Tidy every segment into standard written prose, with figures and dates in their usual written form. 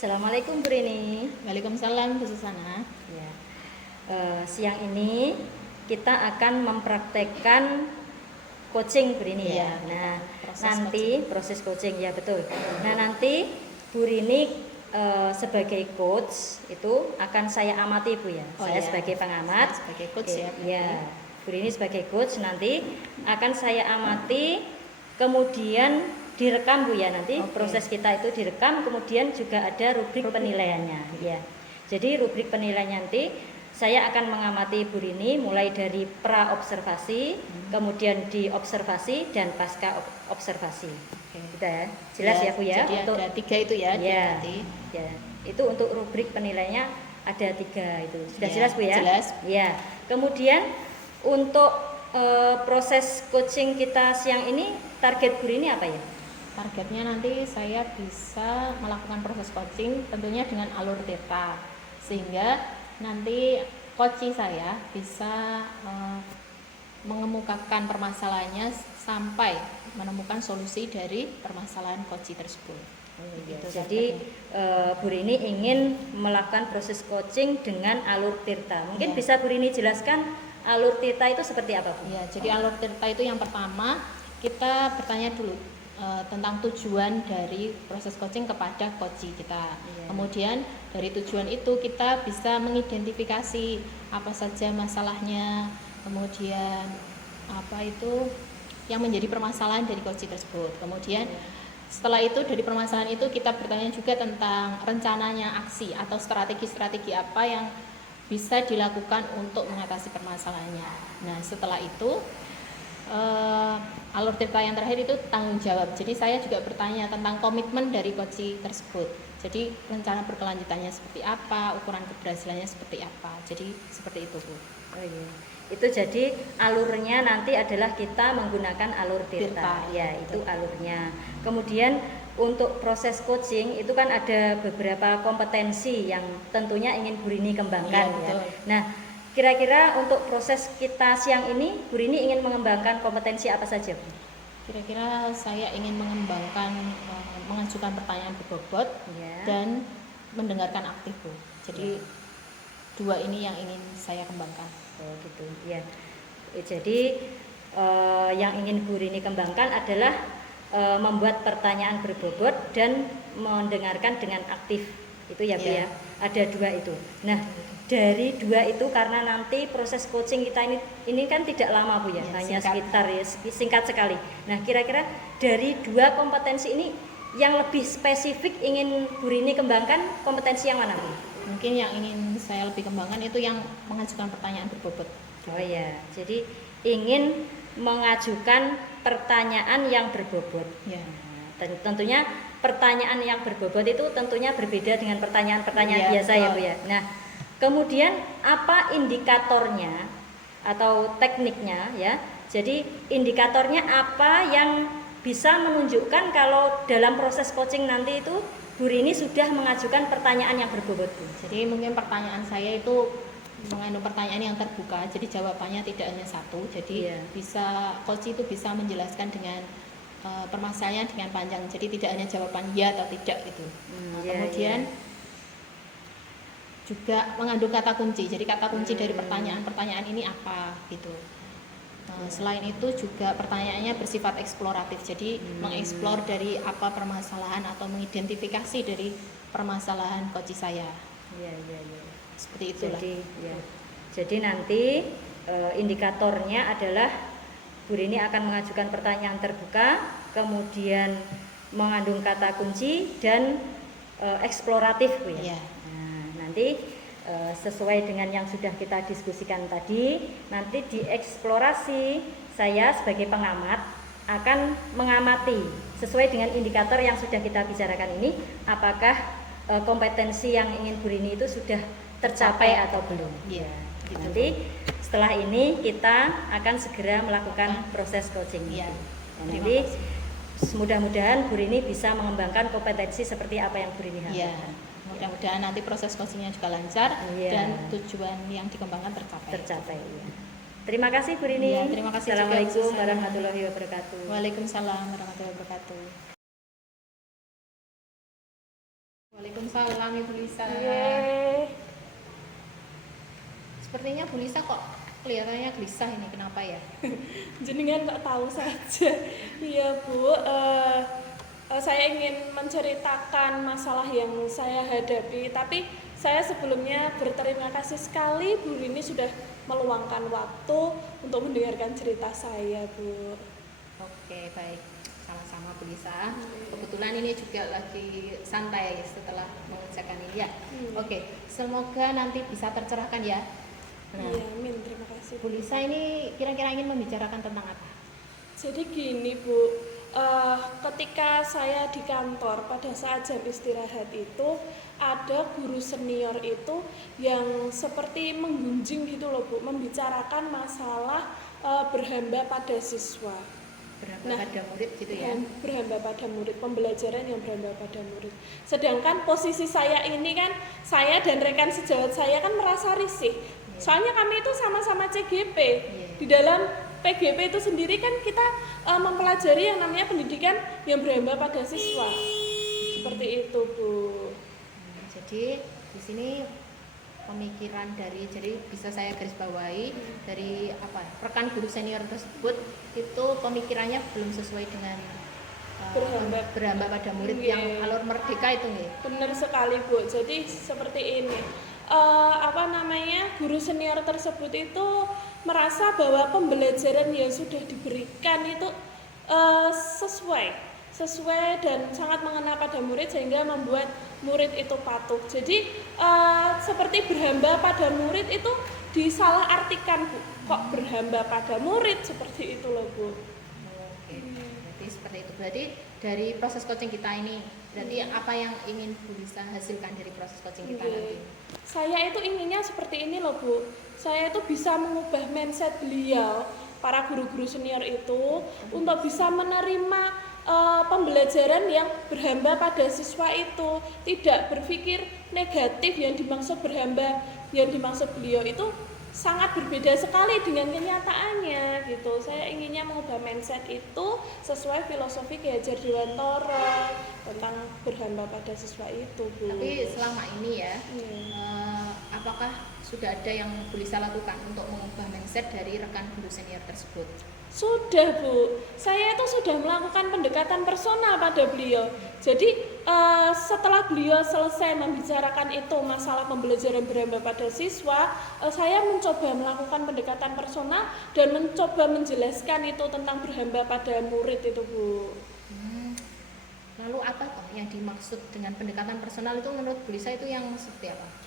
Assalamualaikum Bu Rini. Waalaikumsalam Bu Susana. Ya. Siang ini kita akan mempraktekkan coaching Bu Rini ya. Nah, proses coaching ya betul. Nah, nanti Bu Rini sebagai coach itu akan saya amati Bu ya. Saya sebagai pengamat, sebagai coach ya. Ya. Bu Rini sebagai coach nanti akan saya amati, kemudian direkam Bu ya, nanti proses kita itu direkam, kemudian juga ada rubrik penilaiannya ya. Jadi rubrik penilaiannya nanti saya akan mengamati Bu Rini mulai dari pra observasi, kemudian di observasi dan pasca observasi. Gitu ya. Jelas ya Bu ya. Jadi untuk ada 3 itu ya. Ya. Itu untuk rubrik penilaiannya ada 3 itu. Sudah jelas Bu ya? Jelas. Ya. Kemudian untuk proses coaching kita siang ini, target Bu Rini apa ya? Targetnya nanti saya bisa melakukan proses coaching tentunya dengan alur theta, sehingga nanti coach saya bisa mengemukakan permasalahannya sampai menemukan solusi dari permasalahan coach tersebut. Jadi Bu Rini ingin melakukan proses coaching dengan alur theta. Mungkin bisa Bu Rini jelaskan alur theta itu seperti apa Bu? Ya, jadi alur theta itu yang pertama kita bertanya dulu tentang tujuan dari proses coaching kepada coach kita. Kemudian dari tujuan itu kita bisa mengidentifikasi apa saja masalahnya, kemudian apa itu yang menjadi permasalahan dari coach tersebut. Kemudian setelah itu dari permasalahan itu kita bertanya juga tentang rencananya aksi atau strategi-strategi apa yang bisa dilakukan untuk mengatasi permasalahannya. Nah, setelah itu alur theta yang terakhir itu tanggung jawab. Jadi saya juga bertanya tentang komitmen dari coach tersebut. Jadi rencana berkelanjutannya seperti apa, ukuran keberhasilannya seperti apa. Jadi seperti itu Bu. Oh iya. Itu jadi alurnya nanti adalah kita menggunakan alur theta. Ya, itu alurnya. Kemudian untuk proses coaching itu kan ada beberapa kompetensi yang tentunya ingin Bu Rini kembangkan ya. Nah, kira-kira untuk proses kita siang ini, Bu Rini ingin mengembangkan kompetensi apa saja Bu? Kira-kira saya ingin mengembangkan mengajukan pertanyaan berbobot dan mendengarkan aktif Bu. Jadi 2 ini yang ingin saya kembangkan. Oh gitu ya. Jadi yang ingin Bu Rini kembangkan adalah membuat pertanyaan berbobot dan mendengarkan dengan aktif. Itu ya Bu ya. Ada 2 itu. Nah, dari 2 itu karena nanti proses coaching kita ini kan tidak lama Bu ya, hanya sekitar ya, singkat sekali. Nah, kira-kira dari 2 kompetensi ini yang lebih spesifik ingin Bu Rini kembangkan kompetensi yang mana Bu? Mungkin yang ingin saya lebih kembangkan itu yang mengajukan pertanyaan berbobot. Oh ya, jadi ingin mengajukan pertanyaan yang berbobot. Ya. Tentunya pertanyaan yang berbobot itu tentunya berbeda dengan pertanyaan-pertanyaan biasa ya Bu ya. Nah, kemudian apa indikatornya atau tekniknya ya? Jadi indikatornya apa yang bisa menunjukkan kalau dalam proses coaching nanti itu Bu Rini sudah mengajukan pertanyaan yang berbobot Bu? Jadi mungkin pertanyaan saya itu mengandung pertanyaan yang terbuka, jadi jawabannya tidak hanya satu. Jadi bisa coach itu bisa menjelaskan dengan permasalahannya dengan panjang. Jadi tidak hanya jawaban ya atau tidak gitu. Kemudian juga mengandung kata kunci. Jadi kata kunci dari pertanyaan ini apa gitu. Selain itu juga pertanyaannya bersifat eksploratif. Jadi mengeksplor dari apa permasalahan atau mengidentifikasi dari permasalahan coach saya. Iya. Seperti itulah. Jadi nanti indikatornya adalah Bu Rini akan mengajukan pertanyaan terbuka, kemudian mengandung kata kunci dan eksploratif Bu ya. Nah, nanti sesuai dengan yang sudah kita diskusikan tadi, nanti di eksplorasi saya sebagai pengamat akan mengamati sesuai dengan indikator yang sudah kita bicarakan ini, apakah kompetensi yang ingin Bu Rini itu sudah tercapai atau belum. Gitu. Nanti setelah ini kita akan segera melakukan proses coaching. Nanti mudah-mudahan Bu Rini bisa mengembangkan kompetensi seperti apa yang Bu Rini harapkan. Mudah-mudahan nanti proses coachingnya juga lancar dan tujuan yang dikembangkan tercapai. Terima kasih Bu Rini. Terima kasih. Assalamualaikum warahmatullahi wabarakatuh. Waalaikumsalam warahmatullahi wabarakatuh. Waalaikumsalam Ibu Lisa. Yeay. Sepertinya Bu Lisa kok kelihatannya gelisah ini, kenapa ya? Jenengan kok tahu saja. Iya Bu, saya ingin menceritakan masalah yang saya hadapi, tapi saya sebelumnya berterima kasih sekali Bu Rini sudah meluangkan waktu untuk mendengarkan cerita saya, Bu. Oke, baik. Sama-sama Bu Lisa. Kebetulan ini juga lagi santai setelah mengerjakan ini ya. Oke, semoga nanti bisa tercerahkan ya. Nah, Iya, amin. Terima kasih. Bu Lisa ini kira-kira ingin membicarakan tentang apa? Jadi gini Bu, ketika saya di kantor pada saat jam istirahat itu ada guru senior itu yang seperti menggunjing gitu loh Bu, membicarakan masalah berhamba pada siswa. Berhamba pada murid gitu ya? Berhamba pada murid, pembelajaran yang berhamba pada murid. Sedangkan posisi saya ini kan, saya dan rekan sejawat saya kan merasa risih. Soalnya kami itu sama-sama CGP. Di dalam PGP itu sendiri kan kita mempelajari yang namanya pendidikan yang berhamba pada siswa. Seperti itu, Bu. Jadi di sini pemikiran jadi bisa saya garis bawahi dari rekan guru senior tersebut itu pemikirannya belum sesuai dengan berhamba pada murid yang alur merdeka itu nggih. Benar sekali Bu. Jadi seperti ini. Guru senior tersebut itu merasa bahwa pembelajaran yang sudah diberikan itu sesuai dan sangat mengena pada murid sehingga membuat murid itu patuh. Jadi seperti berhamba pada murid itu disalahartikan Bu. Kok berhamba pada murid seperti itu loh Bu. Oke. Berarti seperti itu. Berarti dari proses coaching kita ini, berarti apa yang ingin Bu Lisa hasilkan dari proses coaching kita nanti? Saya itu inginnya seperti ini loh Bu. Saya itu bisa mengubah mindset beliau, para guru-guru senior itu, untuk bisa menerima pembelajaran yang berhamba pada siswa itu, tidak berpikir negatif. Yang dimaksud berhamba, yang dimaksud beliau itu sangat berbeda sekali dengan kenyataannya gitu. Saya inginnya mengubah mindset itu sesuai filosofi Ki Hajar Dewantara tentang berhamba pada siswa itu, Bu. Tapi selama ini ya, apakah sudah ada yang Bu Lisa lakukan untuk mengubah mindset dari rekan guru senior tersebut? Sudah Bu, saya itu sudah melakukan pendekatan personal pada beliau. Jadi setelah beliau selesai membicarakan itu masalah pembelajaran berhamba pada siswa, saya mencoba melakukan pendekatan personal dan mencoba menjelaskan itu tentang berhamba pada murid itu Bu. Lalu apa yang dimaksud dengan pendekatan personal itu menurut Bu Lisa itu yang seperti apa?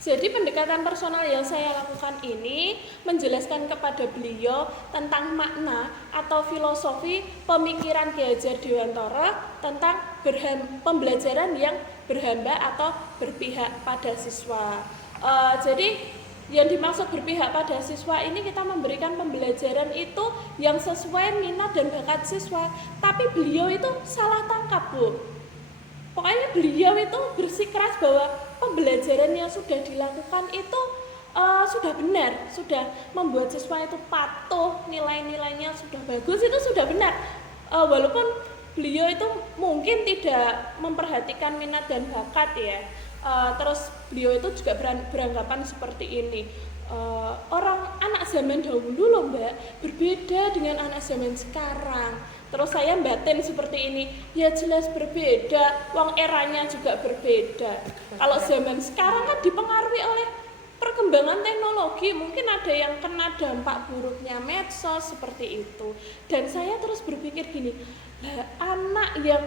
Jadi pendekatan personal yang saya lakukan ini menjelaskan kepada beliau tentang makna atau filosofi pemikiran Ki Hajar Dewantara tentang pembelajaran yang berhamba atau berpihak pada siswa. Jadi yang dimaksud berpihak pada siswa ini kita memberikan pembelajaran itu yang sesuai minat dan bakat siswa. Tapi beliau itu salah tangkap Bu. Pokoknya beliau itu bersikeras bahwa pembelajaran yang sudah dilakukan itu sudah benar, sudah membuat siswa itu patuh, nilai-nilainya sudah bagus, itu sudah benar. Walaupun beliau itu mungkin tidak memperhatikan minat dan bakat ya. Terus beliau itu juga beranggapan seperti ini. Anak zaman dahulu loh Mbak, berbeda dengan anak zaman sekarang. Terus saya batin seperti ini, ya jelas berbeda, wong eranya juga berbeda. Kalau zaman sekarang kan dipengaruhi oleh perkembangan teknologi, mungkin ada yang kena dampak buruknya medsos seperti itu. Dan saya terus berpikir gini, anak yang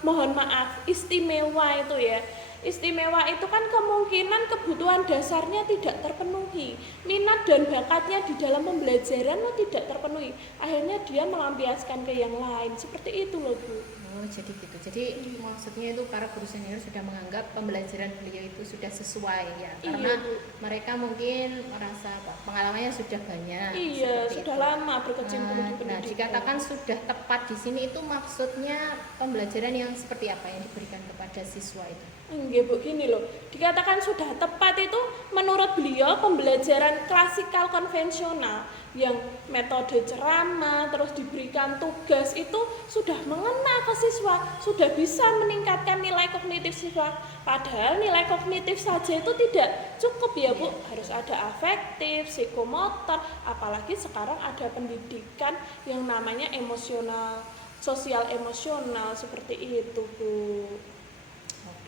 mohon maaf istimewa itu ya, istimewa itu kan kemungkinan kebutuhan dasarnya tidak terpenuhi, minat dan bakatnya di dalam pembelajaran tidak terpenuhi, akhirnya dia melampiaskan ke yang lain, seperti itu loh Bu. Oh jadi gitu, jadi maksudnya itu para guru senior sudah menganggap pembelajaran beliau itu sudah sesuai ya, karena mereka mungkin merasa pengalamannya sudah banyak. Iya, sudah itu lama berkecimpung di pendidikan. Nah, dikatakan sudah tepat di sini itu maksudnya pembelajaran yang seperti apa yang diberikan kepada siswa itu? Nggih Bu, gini loh, dikatakan sudah tepat itu menurut beliau pembelajaran klasikal konvensional yang metode ceramah terus diberikan tugas itu sudah mengena ke siswa, sudah bisa meningkatkan nilai kognitif siswa. Padahal nilai kognitif saja itu tidak cukup ya Bu, harus ada afektif, psikomotor, apalagi sekarang ada pendidikan yang namanya emosional, sosial emosional seperti itu Bu.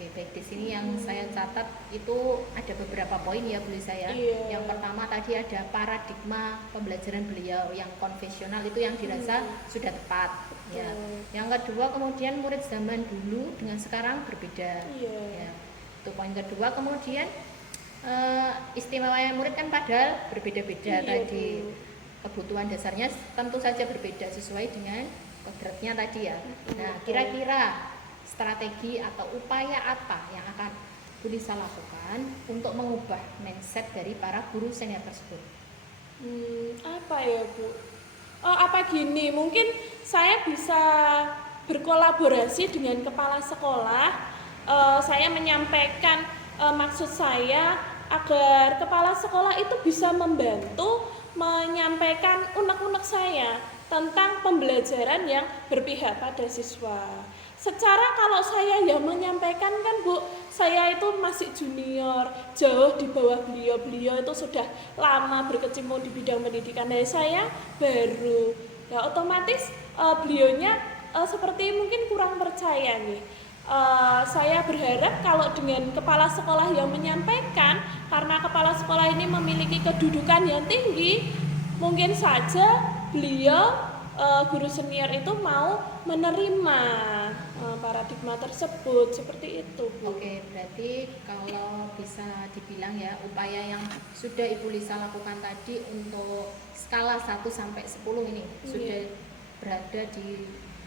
Oke, baik, di sini yang saya catat itu ada beberapa poin ya Bu Lisa ya. Iya. Yang pertama tadi ada paradigma pembelajaran beliau yang konvensional itu yang dirasa sudah tepat. Ya. Yang kedua kemudian murid zaman dulu dengan sekarang berbeda. Iya. Ya. Itu poin kedua. Kemudian istimewanya murid kan padahal berbeda-beda Iya, tadi. Bu. Kebutuhan dasarnya tentu saja berbeda sesuai dengan kodratnya tadi ya. Nah, kira-kira strategi atau upaya apa yang akan Bu Lisa lakukan untuk mengubah mindset dari para guru senior tersebut? Apa ya Bu? Apa gini, mungkin saya bisa berkolaborasi dengan kepala sekolah. Saya menyampaikan maksud saya agar kepala sekolah itu bisa membantu menyampaikan unek-unek saya tentang pembelajaran yang berpihak pada siswa. Secara kalau saya yang menyampaikan kan Bu, saya itu masih junior, jauh di bawah beliau. Beliau itu sudah lama berkecimpung di bidang pendidikan, dan saya baru. Ya otomatis beliaunya seperti mungkin kurang percaya nih. Saya berharap kalau dengan kepala sekolah yang menyampaikan, karena kepala sekolah ini memiliki kedudukan yang tinggi, mungkin saja beliau guru senior itu mau menerima paradigma tersebut, seperti itu Bu. Oke, berarti kalau bisa dibilang ya, upaya yang sudah Ibu Lisa lakukan tadi untuk skala 1 sampai 10 ini sudah berada di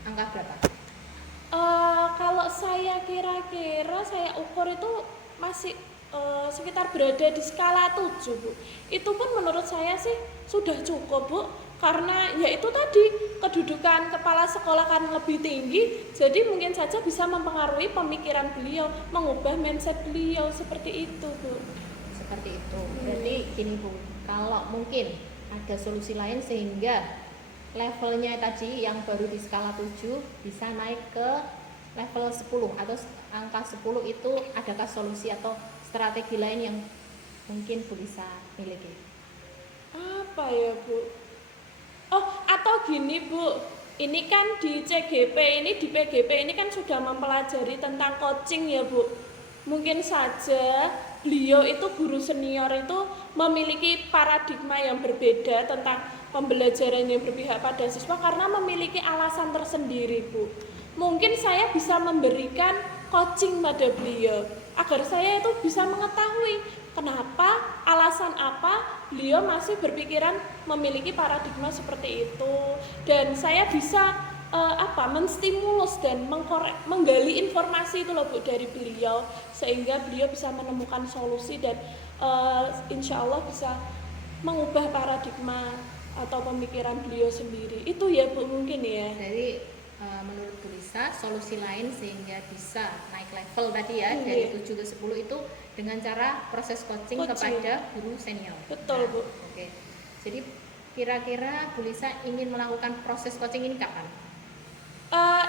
angka berapa? Kalau saya kira-kira saya ukur itu masih sekitar berada di skala 7 Bu. Itu pun menurut saya sih sudah cukup Bu, karena ya itu tadi kedudukan kepala sekolah kan lebih tinggi, jadi mungkin saja bisa mempengaruhi pemikiran beliau, mengubah mindset beliau, seperti itu Bu. Seperti itu. Berarti gini Bu, kalau mungkin ada solusi lain sehingga levelnya tadi yang baru di skala 7 bisa naik ke level 10 atau angka 10 itu, adakah solusi atau strategi lain yang mungkin Bu Lisa miliki? Apa ya Bu? Atau gini Bu, ini kan di CGP ini, di PGP ini kan sudah mempelajari tentang coaching ya Bu. Mungkin saja beliau itu guru senior itu memiliki paradigma yang berbeda tentang pembelajaran yang berpihak pada siswa karena memiliki alasan tersendiri Bu. Mungkin saya bisa memberikan coaching pada beliau agar saya itu bisa mengetahui kenapa, alasan apa beliau masih berpikiran memiliki paradigma seperti itu, dan saya bisa menstimulus dan menggali informasi itu loh Bu dari beliau, sehingga beliau bisa menemukan solusi dan insya Allah bisa mengubah paradigma atau pemikiran beliau sendiri. Itu ya Bu mungkin ya. Jadi menurut Bu Lisa solusi lain sehingga bisa naik level tadi ya, dari 7 ke 10 itu dengan cara proses coaching kepada guru senior. Betul Bu. Oke. Jadi kira-kira Bu Lisa ingin melakukan proses coaching ini kapan?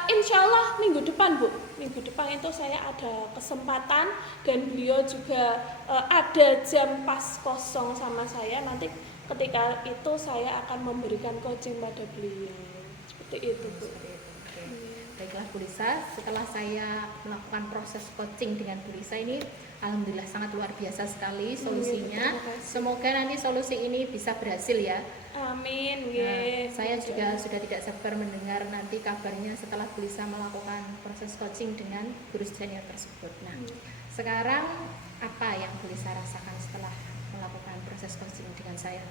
Insya Allah minggu depan Bu. Minggu depan itu saya ada kesempatan dan beliau juga ada jam pas kosong sama saya. Nanti ketika itu saya akan memberikan coaching pada beliau. Seperti itu Bu. Baiklah Bu Lisa, setelah saya melakukan proses coaching dengan Bu Lisa ini, alhamdulillah sangat luar biasa sekali solusinya. Semoga nanti solusi ini bisa berhasil ya. Amin. Nah, saya juga sudah tidak sabar mendengar nanti kabarnya setelah Bu Lisa melakukan proses coaching dengan guru senior tersebut. Nah, sekarang apa yang Bu Lisa rasakan setelah melakukan proses coaching dengan saya?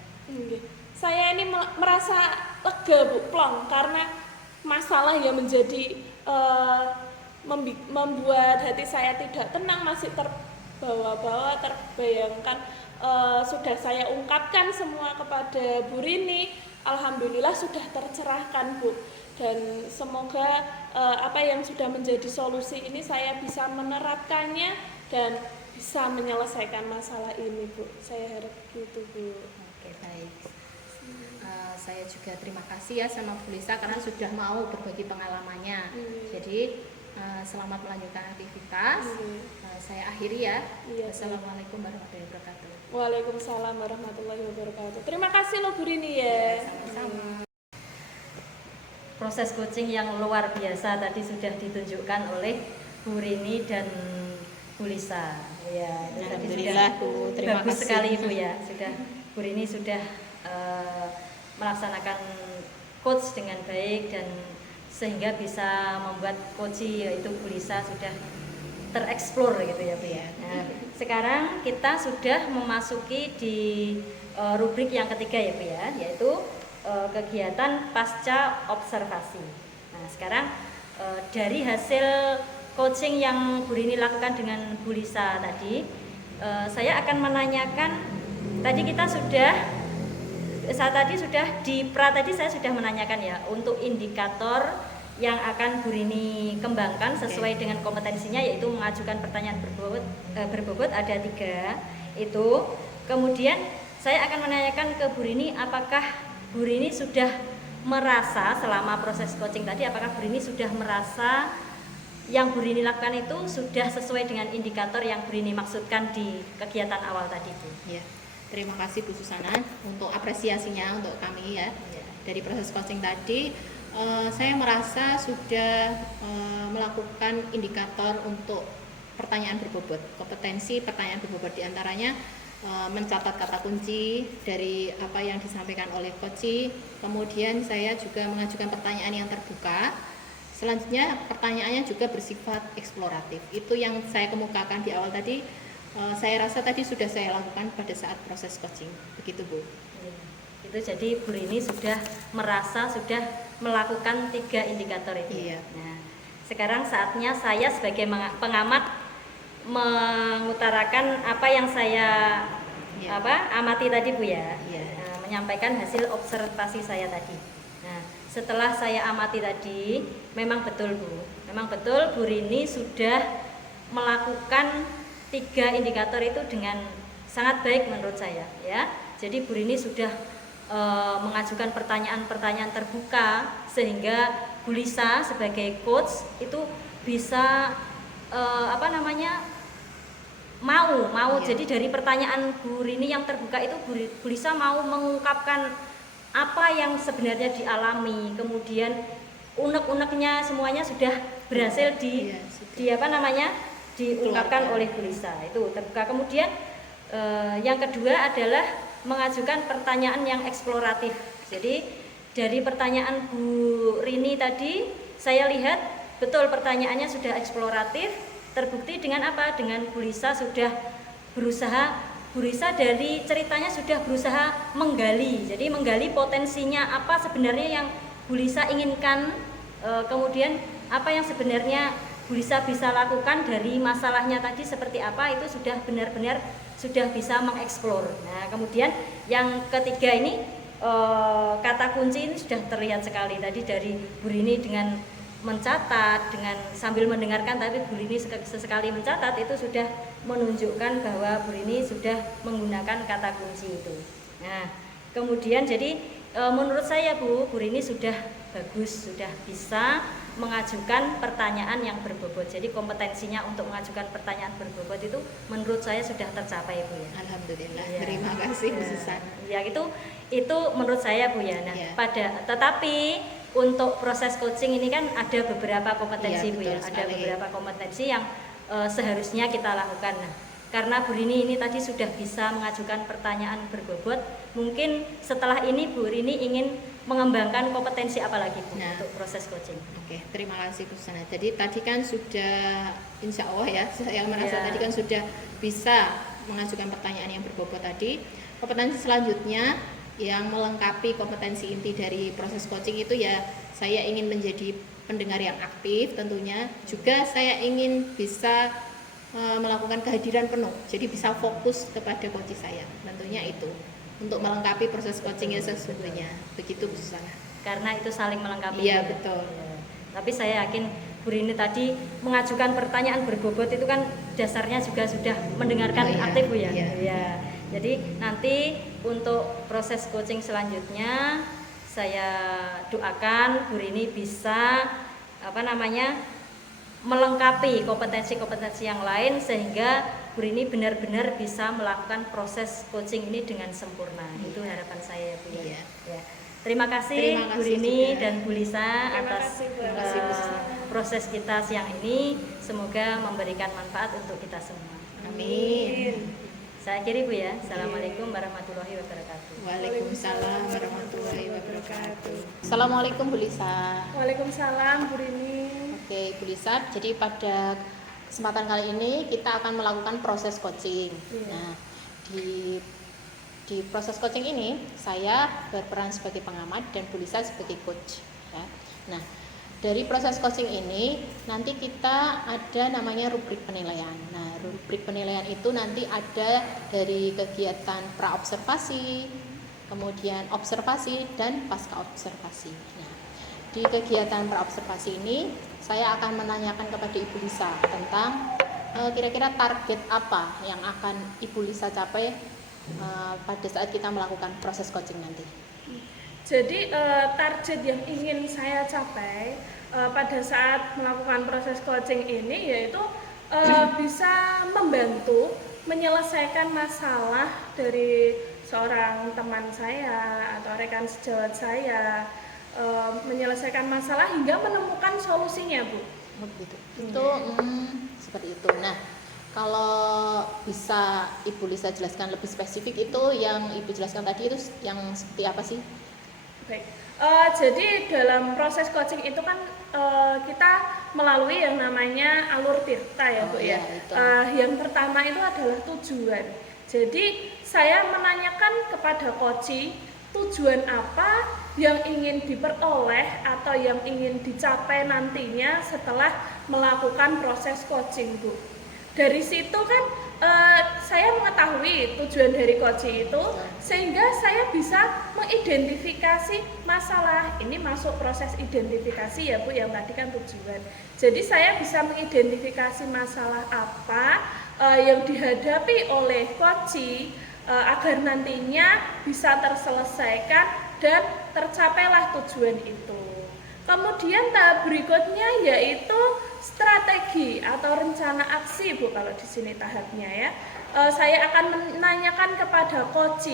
Saya ini merasa lega Bu, plong, karena masalah yang menjadi membuat hati saya tidak tenang, masih terbawa-bawa, terbayangkan, sudah saya ungkapkan semua kepada Bu Rini. Alhamdulillah sudah tercerahkan Bu, dan semoga apa yang sudah menjadi solusi ini saya bisa menerapkannya dan bisa menyelesaikan masalah ini, Bu. Saya harap gitu, Bu. Oke, baik. Saya juga terima kasih ya sama Bu Lisa karena sudah mau berbagi pengalamannya. Jadi selamat melanjutkan aktivitas. Saya akhiri ya. Iya, Wassalamualaikum warahmatullahi wabarakatuh. Waalaikumsalam warahmatullahi wabarakatuh. Terima kasih loh Bu Rini ya. Sama-sama. Proses coaching yang luar biasa tadi sudah ditunjukkan oleh Bu Rini dan Bu Lisa. Ya, tadi Alhamdulillah, sudah Bu. Terima bagus kasih. sekali Bu ya. Sudah Bu Rini sudah melaksanakan coach dengan baik dan sehingga bisa membuat coaching yaitu Bu Lisa sudah tereksplor gitu ya Bu ya. Nah, sekarang kita sudah memasuki di rubrik yang ketiga ya Bu ya, yaitu kegiatan pasca observasi. Nah, sekarang dari hasil coaching yang Bu Rini lakukan dengan Bu Lisa tadi, saya akan menanyakan, tadi kita sudah saya sudah menanyakan ya untuk indikator yang akan Bu Rini kembangkan sesuai dengan kompetensinya, yaitu mengajukan pertanyaan berbobot ada 3 itu. Kemudian saya akan menanyakan ke Bu Rini, apakah Bu Rini sudah merasa selama proses coaching tadi, apakah Bu Rini sudah merasa yang Bu Rini lakukan itu sudah sesuai dengan indikator yang Bu Rini maksudkan di kegiatan awal tadi, Bu? Ya, terima kasih Bu Susana untuk apresiasinya untuk kami ya. Dari proses coaching tadi, saya merasa sudah melakukan indikator untuk pertanyaan berbobot, kompetensi pertanyaan berbobot, diantaranya mencatat kata kunci dari apa yang disampaikan oleh coach. Kemudian saya juga mengajukan pertanyaan yang terbuka. Selanjutnya pertanyaannya juga bersifat eksploratif. Itu yang saya kemukakan di awal tadi. Saya rasa tadi sudah saya lakukan pada saat proses coaching. Begitu Bu. Itu jadi Bu Rini sudah merasa sudah melakukan 3 indikator itu. Iya. Nah, sekarang saatnya saya sebagai pengamat mengutarakan apa yang saya amati tadi Bu ya. Nah, menyampaikan hasil observasi saya tadi. Nah, setelah saya amati tadi, memang betul Bu, memang betul Bu Rini sudah melakukan 3 indikator itu dengan sangat baik menurut saya ya. Jadi Bu Rini sudah mengajukan pertanyaan-pertanyaan terbuka sehingga Bu Lisa sebagai coach itu bisa mau jadi dari pertanyaan Bu Rini yang terbuka itu Bu Lisa mau mengungkapkan apa yang sebenarnya dialami, kemudian unek-uneknya semuanya sudah berhasil diungkapkan oleh Bu Lisa, itu terbuka. Kemudian yang kedua adalah mengajukan pertanyaan yang eksploratif. Jadi dari pertanyaan Bu Rini tadi saya lihat betul pertanyaannya sudah eksploratif, terbukti dengan apa? Dengan Bu Lisa sudah berusaha, Bu Lisa dari ceritanya sudah berusaha menggali. Jadi menggali potensinya apa sebenarnya yang Bu Lisa inginkan, kemudian apa yang sebenarnya Bu Lisa bisa lakukan dari masalahnya tadi seperti apa, itu sudah benar-benar sudah bisa mengeksplor. Nah, kemudian yang ketiga ini kata kunci ini sudah terlihat sekali tadi dari Bu Rini dengan mencatat, dengan sambil mendengarkan, tapi Bu Rini sesekali mencatat, itu sudah menunjukkan bahwa Bu Rini sudah menggunakan kata kunci itu. Nah, kemudian jadi menurut saya Bu Rini sudah bagus, sudah bisa mengajukan pertanyaan yang berbobot. Jadi kompetensinya untuk mengajukan pertanyaan berbobot itu menurut saya sudah tercapai Bu ya. Alhamdulillah. Ya. Terima kasih Bu Susan. Ya, itu menurut saya Bu ya. Nah, Ya. tetapi untuk proses coaching ini kan ada beberapa kompetensi Ya, Bu ya. betul Ada sekali. beberapa kompetensi yang seharusnya kita lakukan. Nah, karena Bu Rini ini tadi sudah bisa mengajukan pertanyaan berbobot, mungkin setelah ini Bu Rini ingin mengembangkan kompetensi apa lagi Bu untuk proses coaching? Oke, terima kasih Bu Susana. Jadi tadi kan sudah, insya Allah ya, saya merasa tadi kan sudah bisa mengajukan pertanyaan yang berbobot tadi. Kompetensi selanjutnya yang melengkapi kompetensi inti dari proses coaching itu ya, saya ingin menjadi pendengar yang aktif tentunya. Juga saya ingin bisa melakukan kehadiran penuh, jadi bisa fokus kepada coach saya. Tentunya itu untuk melengkapi proses coachingnya sesungguhnya. Begitu Bu Susana. Karena itu saling melengkapi. Iya, betul. Ya. Tapi saya yakin Bu Rini tadi mengajukan pertanyaan berbobot itu kan dasarnya juga sudah mendengarkan aktif Bu ya. Iya. Jadi nanti untuk proses coaching selanjutnya saya doakan Bu Rini bisa melengkapi kompetensi-kompetensi yang lain sehingga Bu Rini benar-benar bisa melakukan proses coaching ini dengan sempurna. Itu harapan saya Bu ya. Ya. Terima kasih Bu Rini dan Bu Lisa atas proses kita siang ini. Semoga memberikan manfaat untuk kita semua. Amin. Saya akhiri Bu ya. Assalamualaikum warahmatullahi wabarakatuh. Waalaikumsalam warahmatullahi wabarakatuh. Assalamualaikum Bu Lisa. Waalaikumsalam Bu Rini. Oke Bu Lisa, jadi pada kesempatan kali ini kita akan melakukan proses coaching. Nah, di proses coaching ini saya berperan sebagai pengamat dan Bu Lisa sebagai coach. Ya. Nah, dari proses coaching ini nanti kita ada namanya rubrik penilaian. Nah, rubrik penilaian itu nanti ada dari kegiatan praobservasi, kemudian observasi dan pasca observasi. Nah, di kegiatan praobservasi ini saya akan menanyakan kepada Ibu Lisa tentang kira-kira target apa yang akan Ibu Lisa capai pada saat kita melakukan proses coaching nanti. Jadi target yang ingin saya capai pada saat melakukan proses coaching ini yaitu bisa membantu menyelesaikan masalah dari seorang teman saya atau rekan sejawat saya, menyelesaikan masalah hingga menemukan solusinya Bu. Begitu. Itu seperti itu. Nah, kalau bisa Ibu Lisa jelaskan lebih spesifik itu yang Ibu jelaskan tadi itu yang seperti apa sih? Baik. Jadi dalam proses coaching itu kan kita melalui yang namanya alur tirta ya Bu ya. Yang pertama itu adalah tujuan. Jadi saya menanyakan kepada coach tujuan apa yang ingin diperoleh atau yang ingin dicapai nantinya setelah melakukan proses coaching Bu. Dari situ kan saya mengetahui tujuan dari coach itu sehingga saya bisa mengidentifikasi masalah. Ini masuk proses identifikasi ya Bu, yang tadi kan tujuan. Jadi saya bisa mengidentifikasi masalah apa yang dihadapi oleh coach agar nantinya bisa terselesaikan dan tercapailah tujuan itu. Kemudian tahap berikutnya yaitu strategi atau rencana aksi Bu, kalau di sini tahapnya ya. Saya akan menanyakan kepada coach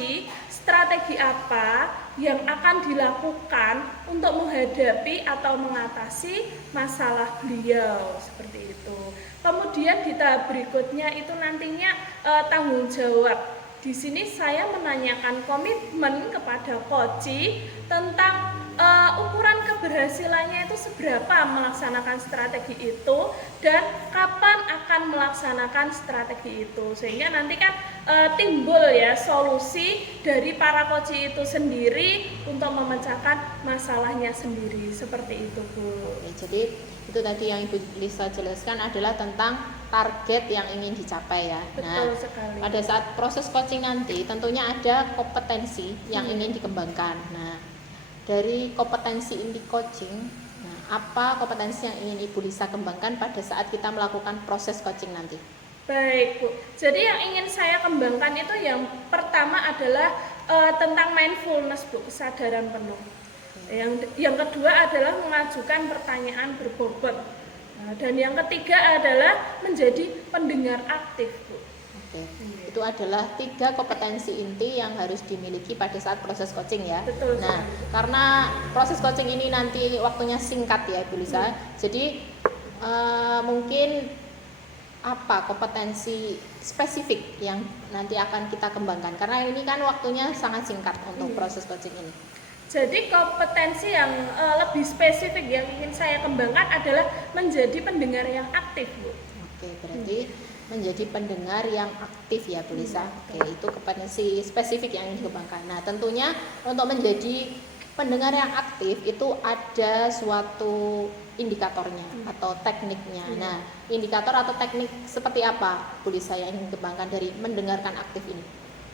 strategi apa yang akan dilakukan untuk menghadapi atau mengatasi masalah beliau, seperti itu. Kemudian di tahap berikutnya itu nantinya tanggung jawab. Di sini saya menanyakan komitmen kepada coach tentang ukuran keberhasilannya itu seberapa melaksanakan strategi itu dan kapan akan melaksanakan strategi itu, sehingga nanti kan timbul ya solusi dari para coach itu sendiri untuk memecahkan masalahnya sendiri, seperti itu Bu. Oke, jadi itu tadi yang Ibu Lisa jelaskan adalah tentang target yang ingin dicapai ya. Betul sekali. Pada saat proses coaching nanti tentunya ada kompetensi yang ingin dikembangkan. Nah, dari kompetensi inti coaching, apa kompetensi yang ingin Ibu Lisa kembangkan pada saat kita melakukan proses coaching nanti? Baik Bu, jadi yang ingin saya kembangkan itu yang pertama adalah tentang mindfulness Bu, kesadaran penuh. Yang kedua adalah mengajukan pertanyaan berbobot. Dan yang ketiga adalah menjadi pendengar aktif Bu. Oke. Itu adalah 3 kompetensi inti yang harus dimiliki pada saat proses coaching ya. Betul. Nah, karena proses coaching ini nanti waktunya singkat ya Ibu Lisa. Jadi mungkin apa kompetensi spesifik yang nanti akan kita kembangkan? Karena ini kan waktunya sangat singkat untuk proses coaching ini. Jadi kompetensi yang lebih spesifik yang ingin saya kembangkan adalah menjadi pendengar yang aktif Bu. Oke, berarti menjadi pendengar yang aktif ya Bu Lisa. Oke, itu kompetensi spesifik yang ingin dikembangkan. Nah, tentunya untuk menjadi pendengar yang aktif itu ada suatu indikatornya atau tekniknya. Nah, indikator atau teknik seperti apa Bu Lisa yang ingin dikembangkan dari mendengarkan aktif ini?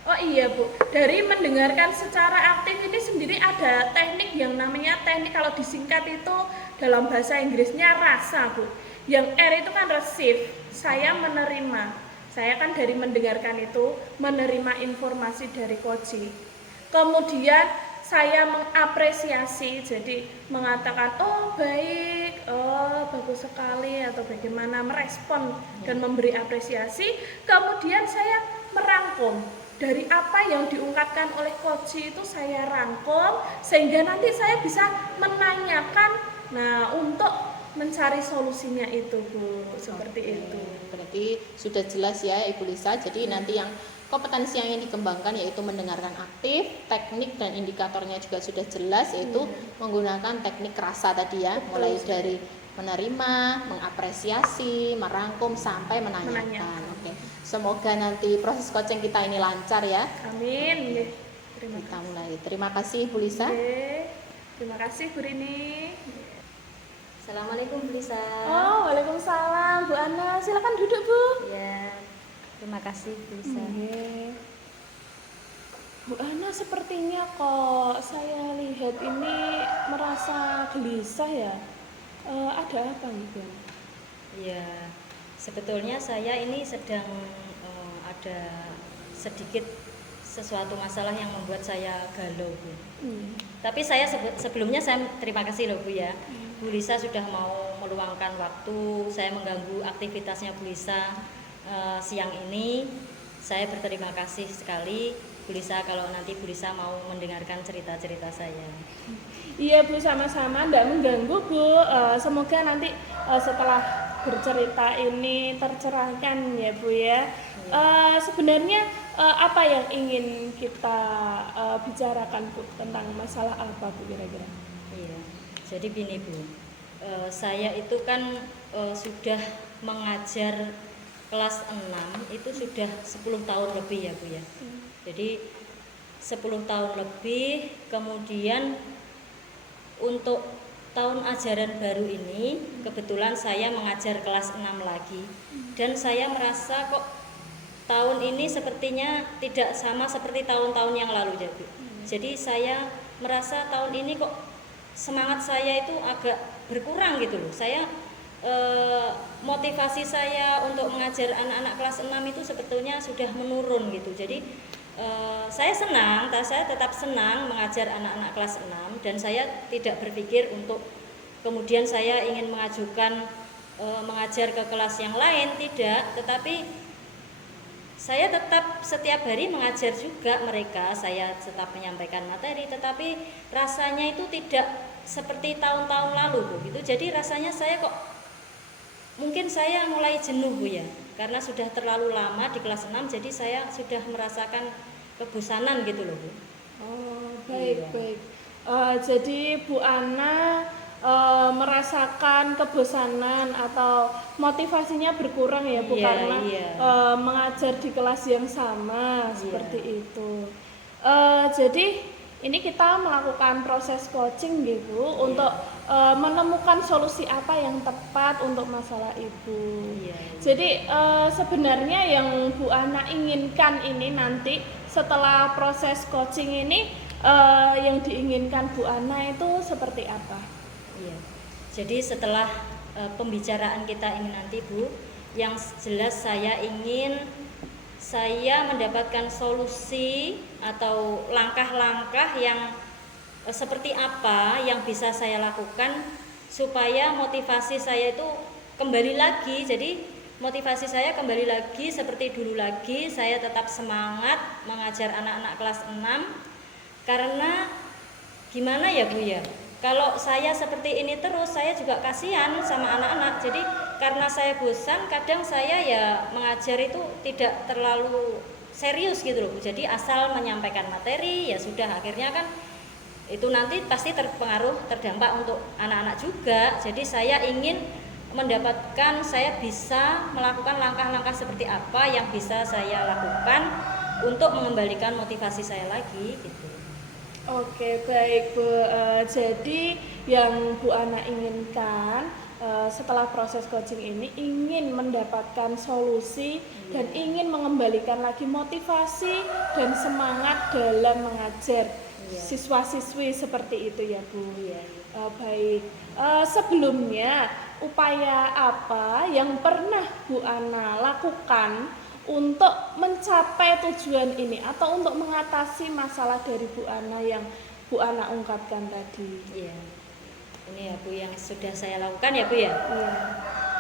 Oh iya Bu, dari mendengarkan secara aktif ini sendiri ada teknik yang namanya teknik, kalau disingkat itu dalam bahasa Inggrisnya rasa Bu. Yang R itu kan receive, saya menerima. Saya kan dari mendengarkan itu menerima informasi dari Koji. Kemudian saya mengapresiasi, jadi mengatakan oh baik, oh bagus sekali, atau bagaimana merespon dan memberi apresiasi. Kemudian saya merangkum dari apa yang diungkapkan oleh Koji, itu saya rangkum sehingga nanti saya bisa menanyakan, nah untuk mencari solusinya itu Bu, seperti itu. Berarti sudah jelas ya Ibu Lisa. Jadi nanti yang kompetensi yang ingin dikembangkan yaitu mendengarkan aktif, teknik dan indikatornya juga sudah jelas, yaitu menggunakan teknik rasa tadi ya. Betul, Mulai dari menerima, mengapresiasi, merangkum sampai menanyakan. Oke. Semoga nanti proses coaching kita ini lancar ya. Amin. Kita mulai. Terima kasih Bu Lisa. Terima kasih Bu Rini. Assalamualaikum Bu Lisa. Oh, waalaikumsalam Bu Ana. Silakan duduk Bu. Ya, terima kasih Bu Lisa. Bu Ana, sepertinya kok saya lihat ini merasa gelisah ya. Ada apa nih Bu Ana? Ya, sebetulnya saya ini sedang ada sedikit sesuatu masalah yang membuat saya galau Bu. Tapi saya sebelumnya saya terima kasih loh Bu ya. Bu Lisa sudah mau meluangkan waktu, saya mengganggu aktivitasnya Bu Lisa siang ini. Saya berterima kasih sekali Bu Lisa kalau nanti Bu Lisa mau mendengarkan cerita-cerita saya. Iya Bu, sama-sama, tidak mengganggu Bu. Semoga nanti setelah bercerita ini tercerahkan ya Bu ya. Sebenarnya apa yang ingin kita bicarakan Bu, tentang masalah apa Bu kira-kira? Iya, jadi gini Bu, saya itu kan sudah mengajar kelas 6 itu sudah 10 tahun lebih ya Bu ya. Jadi 10 tahun lebih, kemudian untuk tahun ajaran baru ini kebetulan saya mengajar kelas 6 lagi. Dan saya merasa kok tahun ini sepertinya tidak sama seperti tahun-tahun yang lalu jadi saya merasa tahun ini kok semangat saya itu agak berkurang gitu loh. Saya motivasi saya untuk mengajar anak-anak kelas 6 itu sebetulnya sudah menurun gitu. Jadi saya tetap senang mengajar anak-anak kelas 6 dan saya tidak berpikir untuk kemudian saya ingin mengajukan mengajar ke kelas yang lain, tidak, tetapi saya tetap setiap hari mengajar juga mereka, saya tetap menyampaikan materi, tetapi rasanya itu tidak seperti tahun-tahun lalu Bu, gitu. Jadi rasanya saya kok mungkin saya mulai jenuh Bu ya, karena sudah terlalu lama di kelas 6, jadi saya sudah merasakan kebosanan gitu loh Bu. Oh, baik. Jadi Bu Ana merasakan kebosanan atau motivasinya berkurang ya Bu, karena mengajar di kelas yang sama seperti itu. Jadi ini kita melakukan proses coaching gitu untuk menemukan solusi apa yang tepat untuk masalah Ibu. Jadi sebenarnya yang Bu Ana inginkan ini nanti setelah proses coaching ini yang diinginkan Bu Ana itu seperti apa? Iya. Jadi setelah pembicaraan kita ini nanti Bu, yang jelas saya ingin mendapatkan solusi atau langkah-langkah yang seperti apa yang bisa saya lakukan supaya motivasi saya itu kembali lagi. Jadi motivasi saya kembali lagi seperti dulu lagi, saya tetap semangat mengajar anak-anak kelas 6. Karena gimana ya Bu ya, kalau saya seperti ini terus saya juga kasihan sama anak-anak. Jadi karena saya bosan, kadang saya ya mengajar itu tidak terlalu serius gitu loh Bu. Jadi asal menyampaikan materi ya sudah, akhirnya kan itu nanti pasti terdampak untuk anak-anak juga. Jadi saya ingin mendapatkan, saya bisa melakukan langkah-langkah seperti apa yang bisa saya lakukan untuk mengembalikan motivasi saya lagi gitu. Oke, baik Bu. Jadi yang Bu Ana inginkan setelah proses coaching ini ingin mendapatkan solusi dan ingin mengembalikan lagi motivasi dan semangat dalam mengajar siswa-siswi seperti itu ya Bu. Baik, sebelumnya upaya apa yang pernah Bu Ana lakukan untuk mencapai tujuan ini atau untuk mengatasi masalah dari Bu Ana yang Bu Ana ungkapkan tadi? Iya. Ini ya Bu yang sudah saya lakukan ya Bu ya. Iya.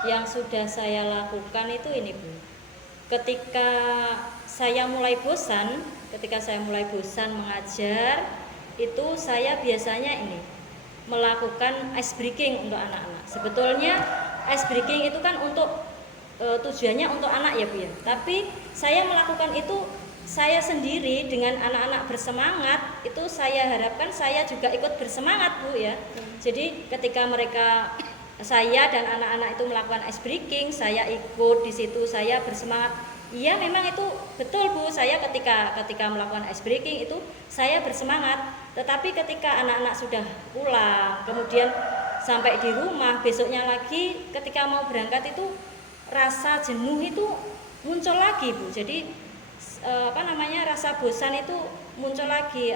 Yang sudah saya lakukan itu ini Bu. Ketika saya mulai bosan mengajar, itu saya biasanya ini melakukan ice breaking untuk anak-anak. Sebetulnya ice breaking itu kan untuk tujuannya untuk anak ya Bu ya. Tapi saya melakukan itu saya sendiri dengan anak-anak bersemangat, itu saya harapkan saya juga ikut bersemangat Bu ya. Jadi ketika saya dan anak-anak itu melakukan ice breaking, saya ikut di situ, saya bersemangat. Iya memang itu betul Bu, saya ketika melakukan ice breaking itu saya bersemangat. Tetapi ketika anak-anak sudah pulang, kemudian sampai di rumah, besoknya lagi ketika mau berangkat itu rasa jenuh itu muncul lagi Bu. Jadi rasa bosan itu muncul lagi,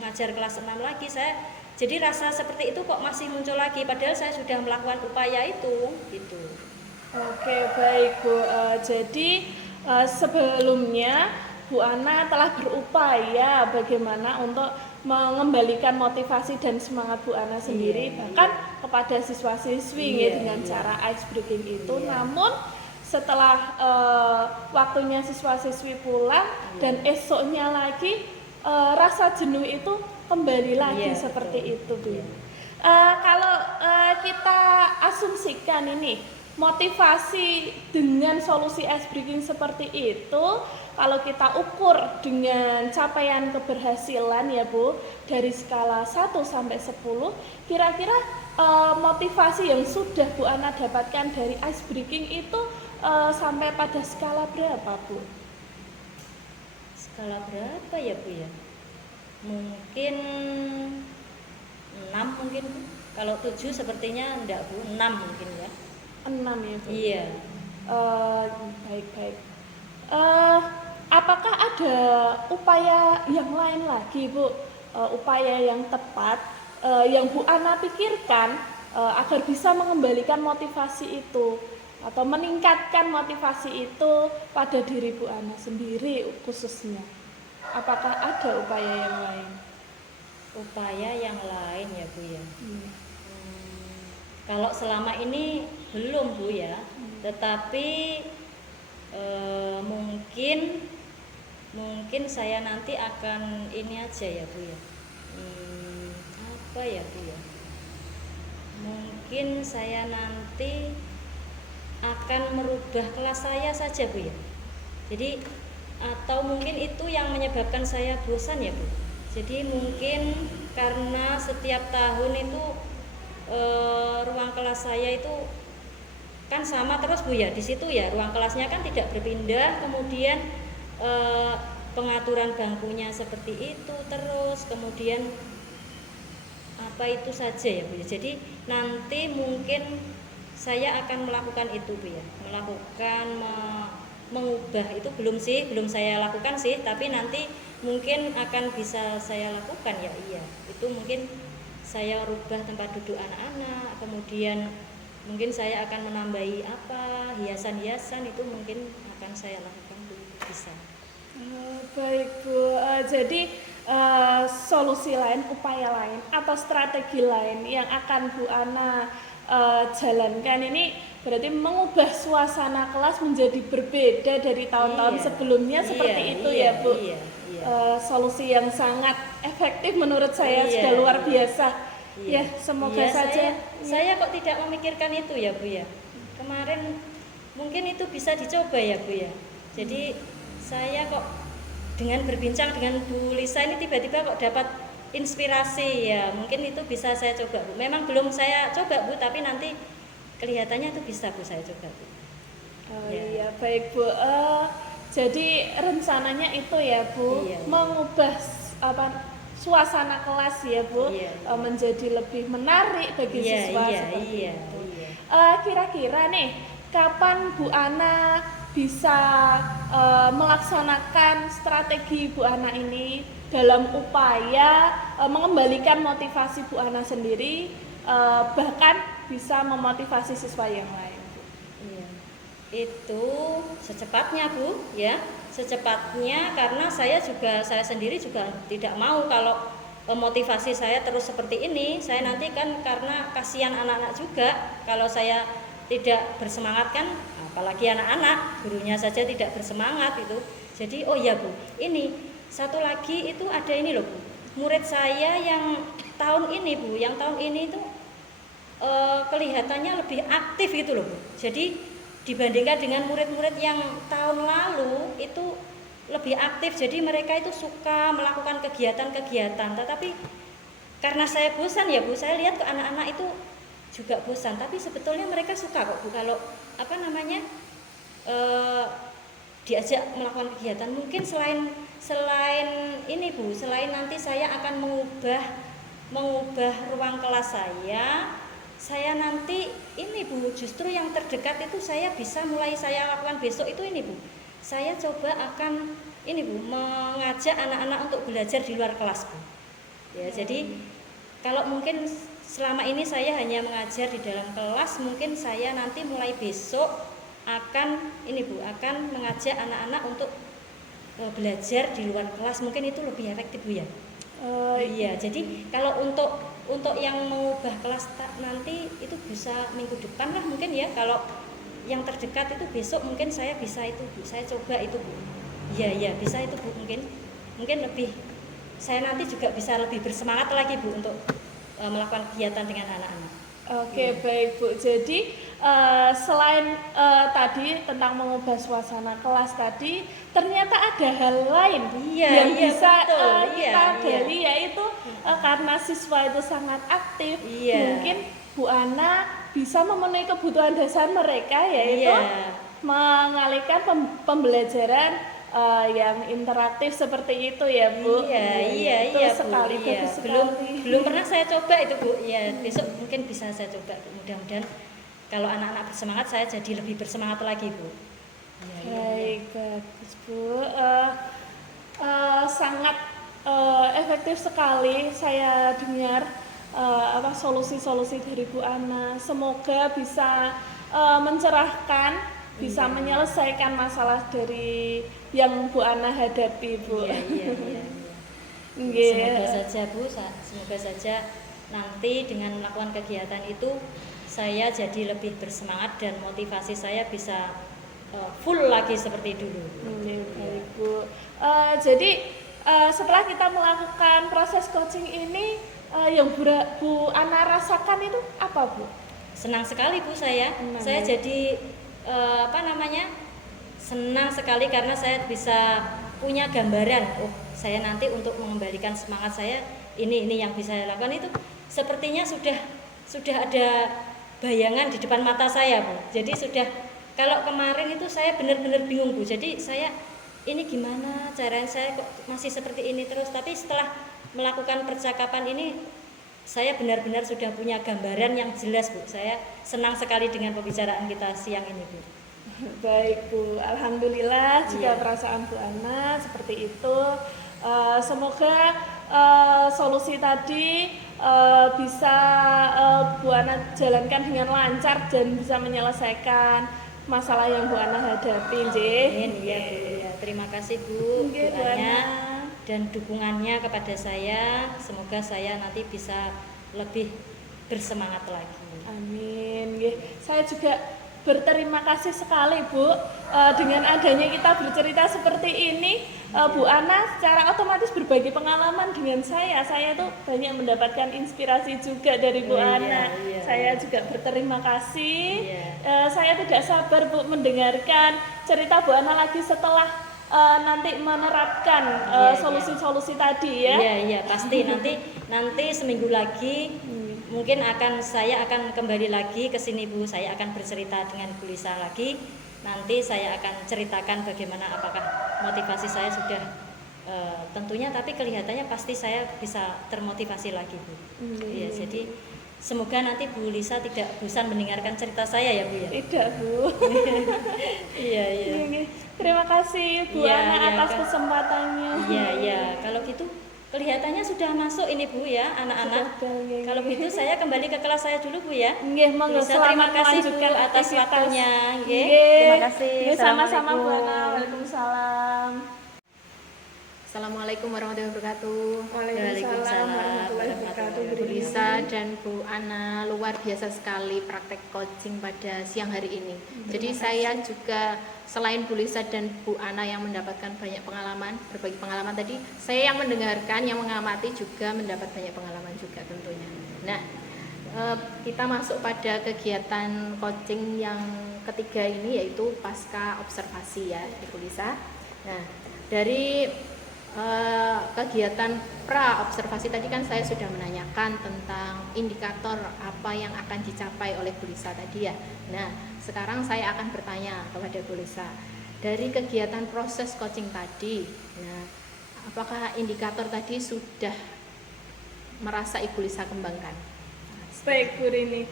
ngajar kelas 6 lagi jadi rasa seperti itu kok masih muncul lagi padahal saya sudah melakukan upaya itu gitu. Oke, baik Bu. Jadi sebelumnya Bu Ana telah berupaya bagaimana untuk mengembalikan motivasi dan semangat Bu Ana sendiri bahkan kepada siswa-siswi dengan cara ice breaking itu. Namun setelah waktunya siswa-siswi pulang dan esoknya lagi rasa jenuh itu kembali lagi seperti itu Bu. Kalau kita asumsikan ini motivasi dengan solusi ice breaking seperti itu, kalau kita ukur dengan capaian keberhasilan ya Bu dari skala 1 sampai 10, kira-kira motivasi yang sudah Bu Ana dapatkan dari ice breaking itu sampai pada skala berapa Bu? Skala berapa ya Bu ya? Mungkin 6 mungkin Bu. Kalau 7 sepertinya enggak Bu, 6 mungkin ya. 6 ya Bu? Iya. Baik. Apakah ada upaya yang lain lagi Bu? Upaya yang tepat yang Bu Ana pikirkan agar bisa mengembalikan motivasi itu atau meningkatkan motivasi itu pada diri Bu Ana sendiri khususnya. Apakah ada upaya yang lain? Upaya yang lain ya Bu ya. Kalau selama ini belum Bu ya. Tetapi mungkin saya nanti akan ini aja ya Bu ya. Apa ya Bu ya? Mungkin saya nanti akan merubah kelas saya saja Bu ya. Jadi atau mungkin itu yang menyebabkan saya bosan ya Bu. Jadi mungkin karena setiap tahun itu ruang kelas saya itu kan sama terus Bu ya. Di situ ya ruang kelasnya kan tidak berpindah, kemudian pengaturan bangkunya seperti itu terus, kemudian apa itu saja ya Bu ya. Jadi nanti mungkin saya akan melakukan itu Bu ya, mengubah itu belum saya lakukan sih, tapi nanti mungkin akan bisa saya lakukan ya. Iya, itu mungkin saya rubah tempat duduk anak-anak, kemudian mungkin saya akan menambahi hiasan-hiasan itu mungkin akan saya lakukan Bu, bisa. Baik Bu, jadi solusi lain, upaya lain atau strategi lain yang akan Bu Ana jalankan ini berarti mengubah suasana kelas menjadi berbeda dari tahun-tahun sebelumnya seperti itu ya Bu. Solusi yang sangat efektif menurut saya sudah luar biasa. Ya semoga saja. Saya kok tidak memikirkan itu ya Bu ya. Kemarin mungkin itu bisa dicoba ya Bu ya. Jadi saya kok dengan berbincang dengan Bu Lisa ini tiba-tiba kok dapat inspirasi ya, mungkin itu bisa saya coba Bu. Memang belum saya coba Bu, tapi nanti kelihatannya itu bisa Bu saya coba Bu. Iya baik Bu. Jadi rencananya itu ya Bu, mengubah suasana kelas ya Bu, menjadi lebih menarik bagi siswa seperti itu. Kira-kira nih, kapan Bu Ana bisa melaksanakan strategi Bu Ana ini dalam upaya mengembalikan motivasi Bu Ana sendiri, bahkan bisa memotivasi siswa yang lain? Iya. Itu secepatnya Bu, ya. Secepatnya, karena saya sendiri juga tidak mau kalau motivasi saya terus seperti ini. Saya nanti kan, karena kasihan anak-anak juga kalau saya tidak bersemangat kan, apalagi anak-anak, gurunya saja tidak bersemangat itu. Jadi oh iya Bu, ini satu lagi itu ada ini loh Bu, murid saya yang tahun ini Bu, yang tahun ini itu kelihatannya lebih aktif gitu loh Bu. Jadi dibandingkan dengan murid-murid yang tahun lalu itu lebih aktif, jadi mereka itu suka melakukan kegiatan-kegiatan. Tetapi karena saya bosan ya Bu, saya lihat ke anak-anak itu juga bosan, tapi sebetulnya mereka suka kok Bu kalau diajak melakukan kegiatan. Mungkin selain ini Bu, selain nanti saya akan mengubah ruang kelas saya nanti ini Bu, justru yang terdekat itu saya lakukan besok itu ini Bu. Saya coba akan ini Bu, mengajak anak-anak untuk belajar di luar kelas Bu. Ya, jadi kalau mungkin selama ini saya hanya mengajar di dalam kelas, mungkin saya nanti mulai besok akan ini Bu, akan mengajak anak-anak untuk belajar di luar kelas. Mungkin itu lebih efektif Bu ya. Iya, jadi kalau untuk yang mengubah kelas nanti itu bisa minggu depan lah mungkin ya. Kalau yang terdekat itu besok mungkin saya bisa itu Bu, saya coba itu Bu. Iya bisa itu Bu, mungkin lebih, saya nanti juga bisa lebih bersemangat lagi Bu untuk melakukan kegiatan dengan anak-anak. Oke, baik Bu. Jadi selain tadi tentang mengubah suasana kelas tadi, ternyata ada hal lain yang bisa kita gali, yaitu karena siswa itu sangat aktif, mungkin Bu Ana bisa memenuhi kebutuhan dasar mereka, yaitu mengalihkan pembelajaran yang interaktif seperti itu ya Bu. Iya sekali, Bu. Iya. Belum pernah saya coba itu Bu. Ya, besok mungkin bisa saya coba. Mudah-mudahan kalau anak-anak bersemangat, saya jadi lebih bersemangat lagi Bu. Baik, bagus Bu. Sangat efektif sekali saya dengar solusi-solusi dari Bu Ana. Semoga bisa mencerahkan, bisa menyelesaikan masalah dari yang Bu Ana hadapi Bu. Semoga saja Bu, semoga saja nanti dengan melakukan kegiatan itu saya jadi lebih bersemangat dan motivasi saya bisa full lagi seperti dulu. Baik Bu. Jadi setelah kita melakukan proses coaching ini, yang Bu Ana rasakan itu apa Bu? Senang sekali Bu saya jadi senang sekali karena saya bisa punya gambaran. Oh, saya nanti untuk mengembalikan semangat saya ini yang bisa saya lakukan itu sepertinya sudah ada bayangan di depan mata saya Bu. Jadi kalau kemarin itu saya benar-benar bingung Bu. Jadi saya ini gimana caranya, saya kok masih seperti ini terus. Tapi setelah melakukan percakapan ini saya benar-benar sudah punya gambaran yang jelas Bu. Saya senang sekali dengan pembicaraan kita siang ini Bu. Baik Bu, alhamdulillah jika perasaan Bu Ana seperti itu. Semoga solusi tadi bisa Bu Ana jalankan dengan lancar dan bisa menyelesaikan masalah yang Bu Ana hadapi. Amin. Iya Bu. Ya, terima kasih Bu doanya dan dukungannya kepada saya. Semoga saya nanti bisa lebih bersemangat lagi. Amin. Saya juga berterima kasih sekali Bu, dengan adanya kita bercerita seperti ini, Bu Ana secara otomatis berbagi pengalaman dengan saya tuh banyak mendapatkan inspirasi juga dari Bu Ana. Saya juga berterima kasih. Saya tidak sabar Bu mendengarkan cerita Bu Ana lagi setelah nanti menerapkan solusi-solusi tadi ya. Iya pasti nanti seminggu lagi mungkin saya akan kembali lagi ke sini Bu. Saya akan bercerita dengan Bu Lisa lagi. Nanti saya akan ceritakan bagaimana, apakah motivasi saya sudah tentunya, tapi kelihatannya pasti saya bisa termotivasi lagi Bu. Iya, jadi Semoga nanti Bu Lisa tidak bosan mendengarkan cerita saya ya Bu ya. Tidak, Bu. Iya, iya. Ini. Terima kasih Bu Iya, Ana iya, atas kan. kesempatannya. Iya, iya. Kalau gitu kelihatannya sudah masuk ini Bu ya, anak-anak. Sudah, nggih. Kalau begitu saya kembali ke kelas saya dulu Bu ya. Nggih, monggo Bisa, selamat terima kasih Bu melanjutkan atas aktivitas. waktunya. Nggih. Nggih. Terima kasih. Nggih, sama-sama Bu Ana. Assalamualaikum. Waalaikumsalam. Assalamualaikum warahmatullahi wabarakatuh. Waalaikumsalam warahmatullahi wabarakatuh. Bu Lisa dan Bu Ana, luar biasa sekali praktek coaching pada siang hari ini. Jadi saya juga selain Bu Lisa dan Bu Ana yang mendapatkan banyak pengalaman, berbagi pengalaman tadi, saya yang mendengarkan, yang mengamati juga mendapat banyak pengalaman juga tentunya. Nah, kita masuk pada kegiatan coaching yang ketiga ini yaitu pasca observasi ya, Bu Lisa. Nah, dari kegiatan pra observasi tadi kan saya sudah menanyakan tentang indikator apa yang akan dicapai oleh Bu Lisa tadi ya. Nah, sekarang saya akan bertanya kepada Bu Lisa, dari kegiatan proses coaching tadi, nah, apakah indikator tadi sudah merasa Ibu Lisa kembangkan? Baik Bu Rini,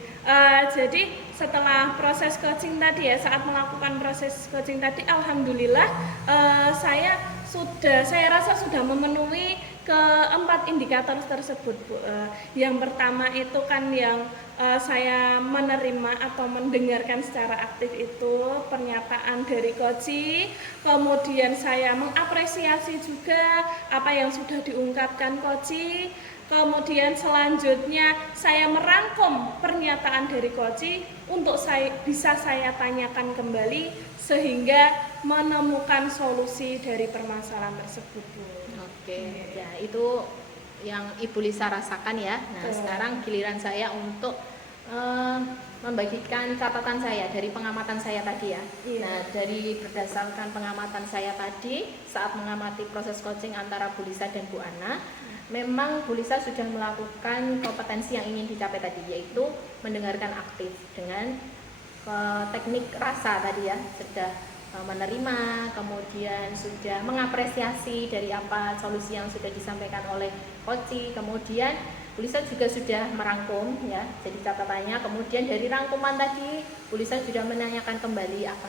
jadi setelah proses coaching tadi ya, saat melakukan proses coaching tadi, alhamdulillah saya rasa sudah memenuhi keempat indikator tersebut Bu. Yang pertama itu kan yang saya menerima atau mendengarkan secara aktif itu pernyataan dari coach, kemudian saya mengapresiasi juga apa yang sudah diungkapkan coach. Kemudian selanjutnya saya merangkum pernyataan dari coach untuk bisa saya tanyakan kembali sehingga menemukan solusi dari permasalahan tersebut. Oke, ya itu yang Ibu Lisa rasakan ya. Nah, sekarang giliran saya untuk membagikan catatan saya dari pengamatan saya tadi ya. Iya. Nah, dari berdasarkan pengamatan saya tadi saat mengamati proses coaching antara Bu Lisa dan Bu Ana, memang Bu Lisa sudah melakukan kompetensi yang ingin dicapai tadi, yaitu mendengarkan aktif dengan teknik rasa tadi ya, sudah menerima, kemudian sudah mengapresiasi dari apa solusi yang sudah disampaikan oleh coach, kemudian Bu Lisa juga sudah merangkum ya, jadi catatannya, kemudian dari rangkuman tadi Bu Lisa sudah menanyakan kembali apa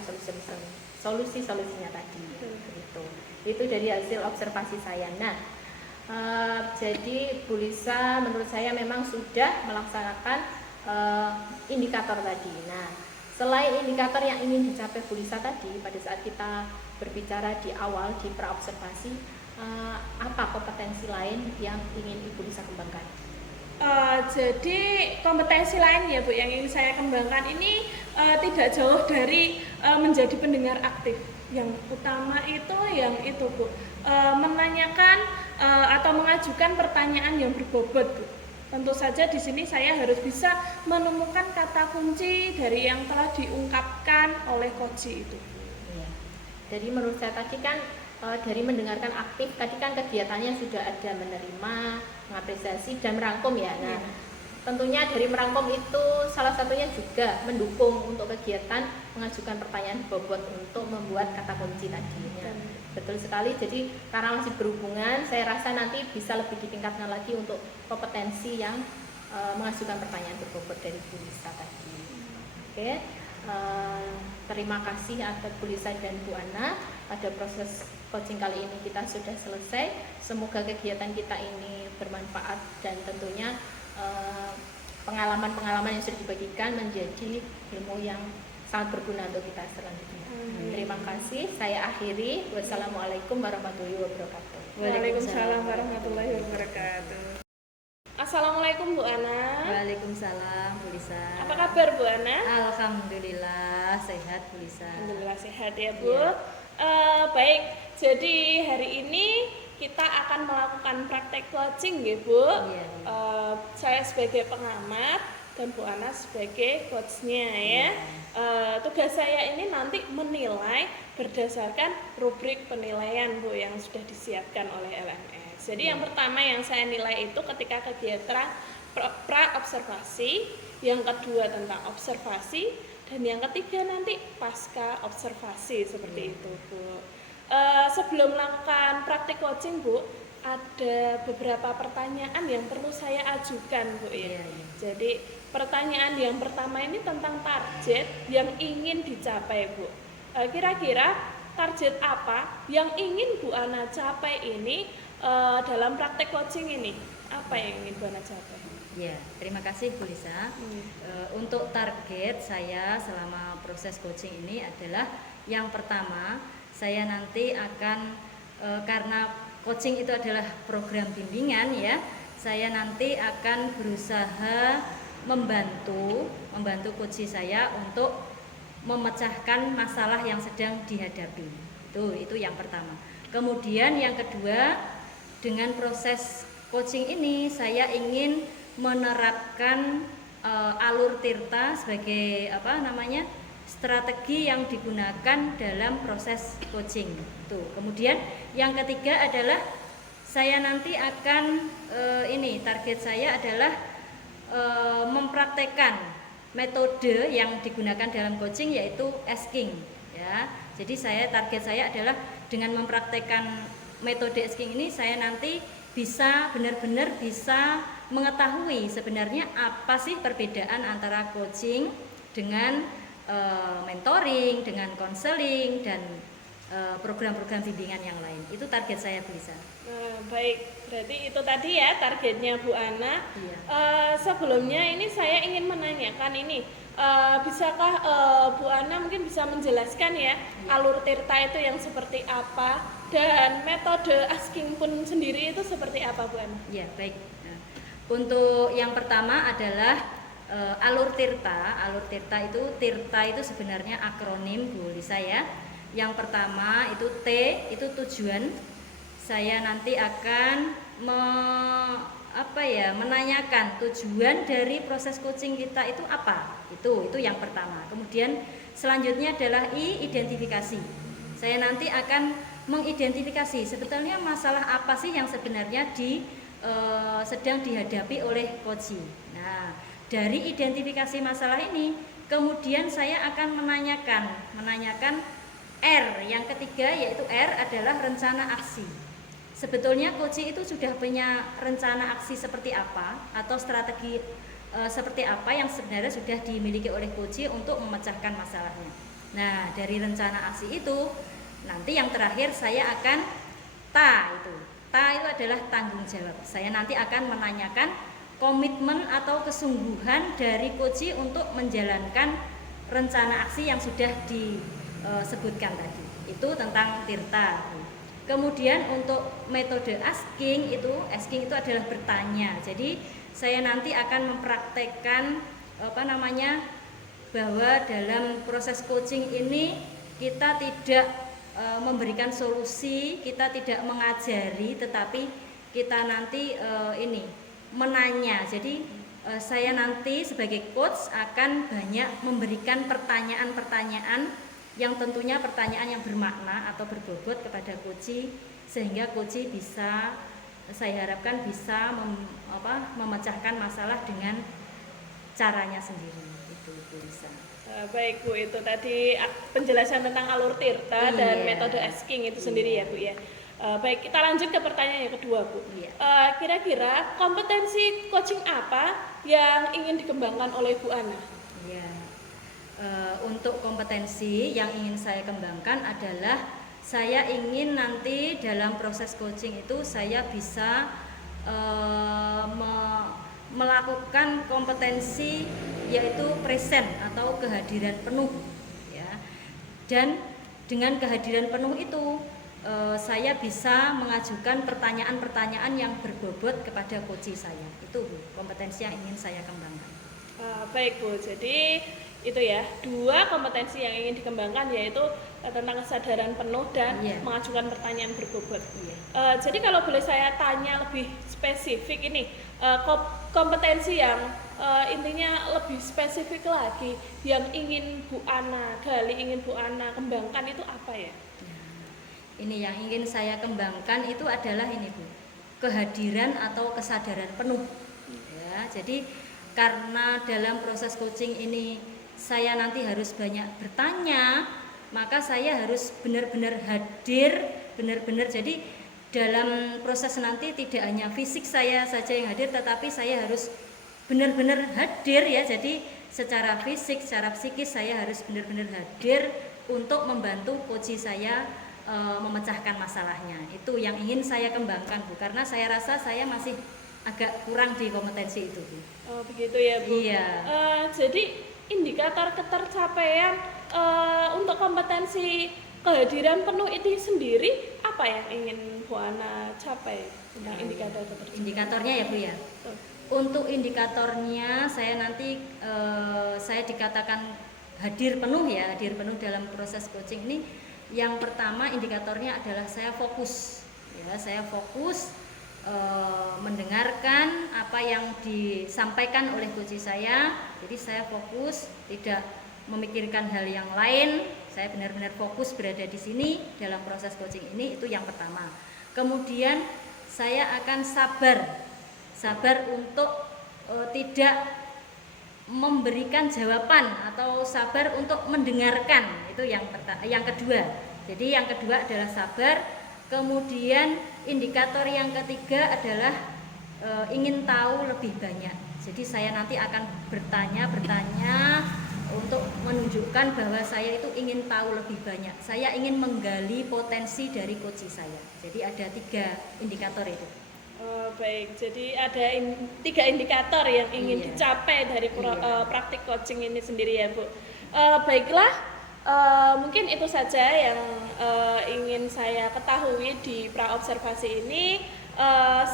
solusi-solusinya tadi, gitu. Itu dari hasil observasi saya. Nah, jadi Bu Lisa menurut saya memang sudah melaksanakan indikator tadi. Nah, selain indikator yang ingin dicapai Bu Lisa tadi pada saat kita berbicara di awal di pra-observasi, apa kompetensi lain yang ingin Ibu Lisa kembangkan? Jadi kompetensi lain ya Bu yang ingin saya kembangkan ini tidak jauh dari menjadi pendengar aktif. Yang utama itu Bu, menanyakan atau mengajukan pertanyaan yang berbobot Bu. Tentu saja di sini saya harus bisa menemukan kata kunci dari yang telah diungkapkan oleh coach itu. Iya. Jadi menurut saya tadi kan dari mendengarkan aktif tadi kan kegiatannya sudah ada menerima, mengapresiasi dan merangkum ya. Nah, tentunya dari merangkum itu salah satunya juga mendukung untuk kegiatan mengajukan pertanyaan bobot untuk membuat kata kunci tadinya. Betul sekali. Jadi karena masih berhubungan, saya rasa nanti bisa lebih ditingkatkan lagi untuk kompetensi yang mengajukan pertanyaan berbobot dari Bu Lisa tadi. Oke. Terima kasih atas Bu Lisa dan Bu Ana. Pada proses coaching kali ini kita sudah selesai. Semoga kegiatan kita ini bermanfaat dan tentunya pengalaman-pengalaman yang sudah dibagikan menjadi ilmu yang sangat berguna untuk kita selanjutnya. Terima kasih. Saya akhiri. Wassalamualaikum warahmatullahi wabarakatuh. Waalaikumsalam warahmatullahi wabarakatuh. Assalamualaikum Bu Ana. Waalaikumsalam Bu Lisa. Apa kabar Bu Ana? Alhamdulillah sehat Bu Lisa. Alhamdulillah sehat ya Bu. Baik, jadi hari ini kita akan melakukan praktek coaching ya Bu. Iya. Saya sebagai pengamat dan Bu Ana sebagai coachnya ya. Tugas saya ini nanti menilai berdasarkan rubrik penilaian Bu yang sudah disiapkan oleh LMS. Jadi yang pertama yang saya nilai itu ketika kegiatan pra-observasi, yang kedua tentang observasi, dan yang ketiga nanti pasca observasi seperti itu Bu. Sebelum melakukan praktik coaching Bu, ada beberapa pertanyaan yang perlu saya ajukan, Bu ya. Iya, iya. Jadi pertanyaan yang pertama ini tentang target yang ingin dicapai, Bu. Kira-kira target apa yang ingin Bu Ana capai ini dalam praktek coaching ini? Apa yang ingin Bu Ana capai? Ya, terima kasih Bu Lisa. Untuk target saya selama proses coaching ini adalah yang pertama, saya nanti akan karena coaching itu adalah program bimbingan ya, saya nanti akan berusaha membantu coach saya untuk memecahkan masalah yang sedang dihadapi. Itu yang pertama. Kemudian yang kedua, dengan proses coaching ini saya ingin menerapkan alur tirta sebagai strategi yang digunakan dalam proses coaching. Tuh. Kemudian yang ketiga adalah saya nanti akan target saya adalah mempraktekkan metode yang digunakan dalam coaching, yaitu asking ya. Jadi target saya adalah dengan mempraktekkan metode asking ini saya nanti bisa benar-benar bisa mengetahui sebenarnya apa sih perbedaan antara coaching dengan mentoring, dengan konseling dan program-program bimbingan yang lain. Itu target saya, Bu Lisa. Baik, berarti itu tadi ya targetnya Bu Ana. Iya. Sebelumnya ini saya ingin menanyakan ini, bisakah Bu Ana mungkin bisa menjelaskan ya alur tirta itu yang seperti apa dan metode asking pun sendiri itu seperti apa, Bu Ana? Ya, baik. Nah, untuk yang pertama adalah alur tirta. Alur tirta itu sebenarnya akronim, Bu Lisa ya. Yang pertama itu T, itu tujuan. Saya nanti akan menanyakan tujuan dari proses coaching kita itu apa. Itu yang pertama. Kemudian selanjutnya adalah I, identifikasi. Saya nanti akan mengidentifikasi sebetulnya masalah apa sih yang sebenarnya sedang dihadapi oleh coach. Nah, dari identifikasi masalah ini, kemudian saya akan menanyakan R. Yang ketiga yaitu R adalah rencana aksi. Sebetulnya coach itu sudah punya rencana aksi seperti apa atau strategi seperti apa yang sebenarnya sudah dimiliki oleh coach untuk memecahkan masalahnya. Nah, dari rencana aksi itu nanti yang terakhir saya akan TA itu adalah tanggung jawab. Saya nanti akan menanyakan komitmen atau kesungguhan dari coach untuk menjalankan rencana aksi yang sudah disebutkan tadi. Itu tentang tirta. Kemudian untuk metode asking itu adalah bertanya. Jadi saya nanti akan mempraktekkan bahwa dalam proses coaching ini kita tidak memberikan solusi, kita tidak mengajari, tetapi kita nanti menanya. Jadi saya nanti sebagai coach akan banyak memberikan pertanyaan-pertanyaan yang tentunya pertanyaan yang bermakna atau berbobot kepada coach, sehingga coach saya harapkan bisa memecahkan masalah dengan caranya sendiri. Itu Bu Lisa. Baik Bu, itu tadi penjelasan tentang alur tirta dan metode asking itu sendiri ya Bu ya. Baik, kita lanjut ke pertanyaan yang kedua Bu. Kira-kira kompetensi coaching apa yang ingin dikembangkan oleh Bu Ana? Untuk kompetensi yang ingin saya kembangkan adalah saya ingin nanti dalam proses coaching itu saya bisa melakukan kompetensi yaitu present atau kehadiran penuh ya. Dan dengan kehadiran penuh itu saya bisa mengajukan pertanyaan-pertanyaan yang berbobot kepada coach saya. Itu Bu, kompetensi yang ingin saya kembangkan. Baik Bu, jadi itu ya, dua kompetensi yang ingin dikembangkan yaitu tentang kesadaran penuh dan mengajukan pertanyaan berbobot. Jadi kalau boleh saya tanya lebih spesifik ini, kompetensi yang intinya lebih spesifik lagi yang ingin Bu Ana gali, ingin Bu Ana kembangkan itu apa ya? Ini yang ingin saya kembangkan itu adalah ini Bu, kehadiran atau kesadaran penuh. Ya, jadi karena dalam proses coaching ini saya nanti harus banyak bertanya, maka saya harus benar-benar hadir, benar-benar jadi dalam proses nanti tidak hanya fisik saya saja yang hadir, tetapi saya harus benar-benar hadir ya. Jadi secara fisik, secara psikis saya harus benar-benar hadir untuk membantu coach saya memecahkan masalahnya. Itu yang ingin saya kembangkan Bu, karena saya rasa saya masih agak kurang di kompetensi itu Bu. Oh begitu ya Bu. Iya. Jadi indikator ketercapaian untuk kompetensi kehadiran penuh itu sendiri apa yang ingin Bu Ana capai tentang indikator ketercapaian? Indikatornya ya Bu ya. Untuk indikatornya saya nanti saya dikatakan hadir penuh ya, hadir penuh dalam proses coaching ini. Yang pertama indikatornya adalah saya fokus ya, saya fokus mendengarkan apa yang disampaikan oleh coach saya. Jadi saya fokus, tidak memikirkan hal yang lain. Saya benar-benar fokus berada di sini dalam proses coaching ini, itu yang pertama. Kemudian saya akan sabar untuk tidak memberikan jawaban atau sabar untuk mendengarkan. Itu yang kedua. Jadi yang kedua adalah sabar. Kemudian indikator yang ketiga adalah ingin tahu lebih banyak. Jadi saya nanti akan bertanya untuk menunjukkan bahwa saya itu ingin tahu lebih banyak. Saya ingin menggali potensi dari coach saya. Jadi ada 3 indikator itu. Oh, baik, jadi ada 3 indikator yang ingin dicapai dari praktik coaching ini sendiri ya Bu. Baiklah, mungkin itu saja yang ingin saya ketahui di praobservasi ini.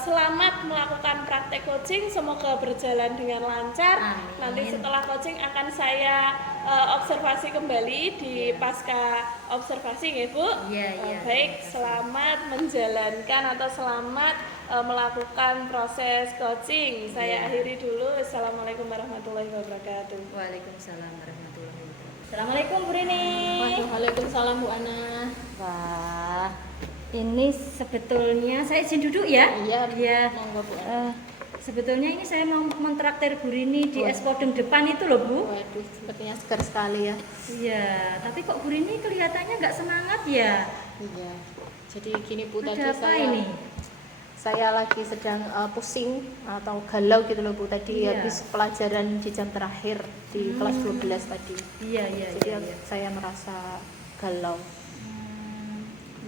Selamat melakukan praktek coaching, semoga berjalan dengan lancar. Amin. Nanti setelah coaching akan saya observasi kembali di pasca observasi ya Bu. Iya. Baik, selamat menjalankan atau selamat melakukan proses coaching. Saya akhiri dulu. Assalamualaikum warahmatullahi wabarakatuh. Waalaikumsalam warahmatullahi wabarakatuh. Assalamualaikum Bu Rini. Waalaikumsalam Bu Ana. Wah, ini sebetulnya saya izin duduk ya. Iya. Monggo Bu Ana. Sebetulnya ini saya mau mentraktir Bu Rini di es podeng depan itu loh Bu. Waduh, sepertinya segar sekali ya. Iya, tapi kok Bu Rini kelihatannya nggak semangat ya? Iya. Jadi gini Bu, Ada tadi apa ini? saya lagi sedang pusing atau galau gitu loh Bu, tadi Iya. habis pelajaran di jam terakhir di kelas 12 tadi. Iya. Jadi saya merasa galau.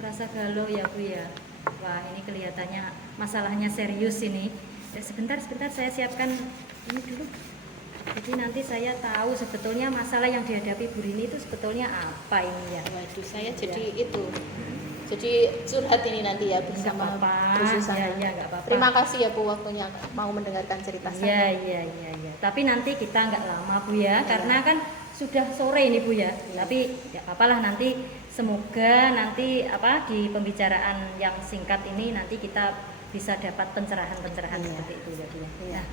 Merasa galau ya Bu ya. Wah, ini kelihatannya masalahnya serius ini. Ya, sebentar saya siapkan ini dulu. Jadi nanti saya tahu sebetulnya masalah yang dihadapi Bu Rini itu sebetulnya apa ini ya. Waduh, saya jadi itu. Jadi curhat ini nanti ya bersama Bu Susana. Iya, nggak apa-apa. Terima kasih ya Bu waktunya mau mendengarkan cerita saya. Iya. Tapi nanti kita nggak lama Bu ya, karena kan sudah sore ini Bu ya. Tapi ya apalah, nanti semoga nanti di pembicaraan yang singkat ini nanti kita bisa dapat pencerahan seperti itu ya Bu ya. Nah,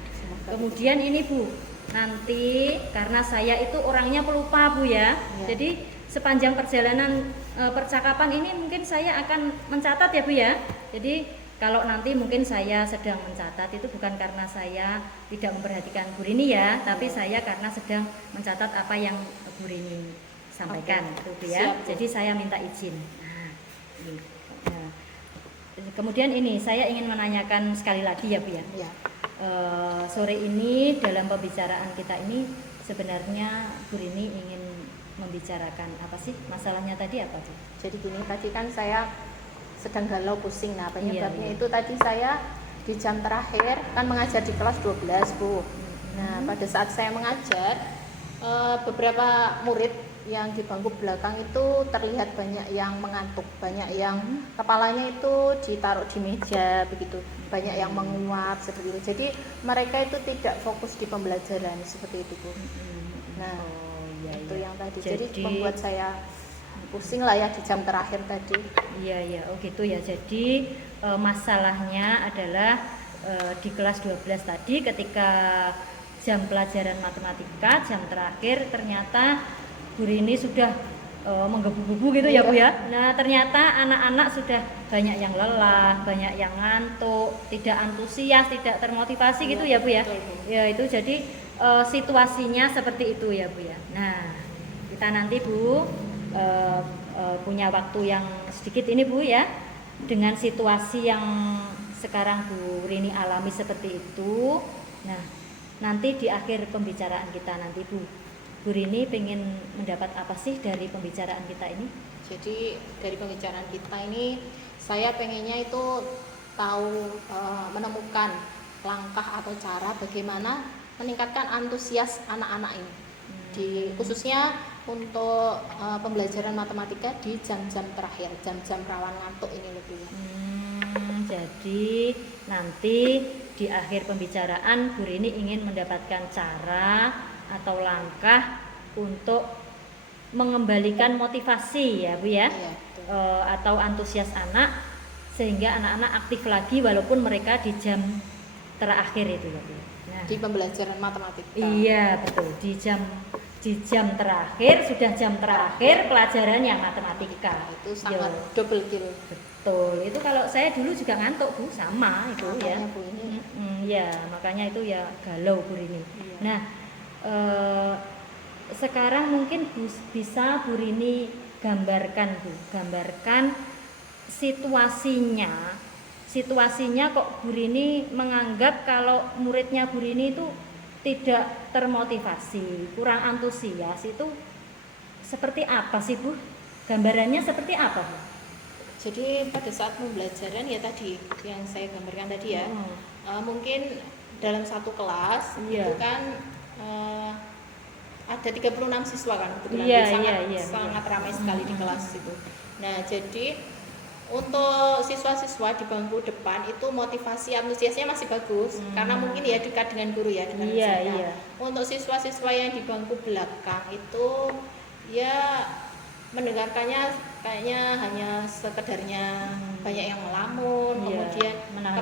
kemudian ini Bu, nanti karena saya itu orangnya pelupa Bu ya. Jadi sepanjang perjalanan percakapan ini mungkin saya akan mencatat ya Bu ya. Jadi kalau nanti mungkin saya sedang mencatat itu bukan karena saya tidak memperhatikan Bu Rini ya, tapi saya karena sedang mencatat apa yang Bu Rini sampaikan itu Bu ya. Siap, Bu. Jadi saya minta izin. Nah, ini. Nah, kemudian ini saya ingin menanyakan sekali lagi ya Bu ya. Iya. Sore ini dalam pembicaraan kita ini sebenarnya Bu Rini ingin membicarakan apa sih, masalahnya tadi apa tuh? Jadi gini, tadi kan saya sedang galau pusing. Nah, penyebabnya Iya. itu tadi saya di jam terakhir kan mengajar di kelas 12 Bu. Nah, pada saat saya mengajar beberapa murid yang di bangku belakang itu terlihat banyak yang mengantuk, banyak yang kepalanya itu ditaruh di meja begitu, banyak yang menguap seperti itu. Jadi mereka itu tidak fokus di pembelajaran seperti itu Bu. Nah, itu yang tadi. Jadi membuat saya pusing lah ya di jam terakhir tadi. Iya, oh gitu ya. Jadi masalahnya adalah di kelas 12 tadi ketika jam pelajaran matematika, jam terakhir ternyata Bu Rini sudah menggebu-gebu gitu ya Bu ya. Nah, ternyata anak-anak sudah banyak yang lelah, banyak yang ngantuk, tidak antusias, tidak termotivasi gitu ya Bu ya. Betul, Bu. Ya itu jadi situasinya seperti itu ya Bu ya. Nah, kita nanti Bu punya waktu yang sedikit ini Bu ya. dengan situasi yang sekarang Bu Rini alami seperti itu, nah nanti di akhir pembicaraan kita nanti Bu Rini pengen mendapat apa sih dari pembicaraan kita ini? Jadi dari pembicaraan kita ini saya pengennya itu tahu menemukan langkah atau cara bagaimana meningkatkan antusias anak-anak ini. Khususnya untuk pembelajaran matematika di jam-jam terakhir, jam-jam rawan ngantuk ini lebih. Jadi nanti di akhir pembicaraan Bu Rini ingin mendapatkan cara atau langkah untuk mengembalikan motivasi ya Bu ya, Iya, atau antusias anak sehingga anak-anak aktif lagi walaupun mereka di jam terakhir itu ya Bu. Nah, di pembelajaran matematika. iya betul, di jam terakhir, sudah jam terakhir pelajaran yang matematika. Itu sangat Yo, double kill. betul. Itu kalau saya dulu juga ngantuk Bu, sama itu ya. Makanya Bu ini Ya, makanya itu ya galau Bu Rini. Iya. Nah, sekarang mungkin bisa Bu Rini gambarkan situasinya kok Bu Rini menganggap kalau muridnya Bu Rini itu tidak termotivasi, kurang antusias, itu seperti apa sih Bu? Gambarannya seperti apa Bu? Jadi pada saat pembelajaran ya tadi yang saya gambarkan tadi ya, mungkin dalam satu kelas Iya. itu kan ada 36 siswa kan, kebetulan Iya, sangat ramai sekali di kelas itu. Nah jadi untuk siswa-siswa di bangku depan itu motivasi antusiasnya masih bagus karena mungkin ya dekat dengan guru ya dengan Iya, guru. iya. Untuk siswa-siswa yang di bangku belakang itu ya mendengarkannya kayaknya hanya sekedarnya banyak yang melamun, Iya, kemudian menahan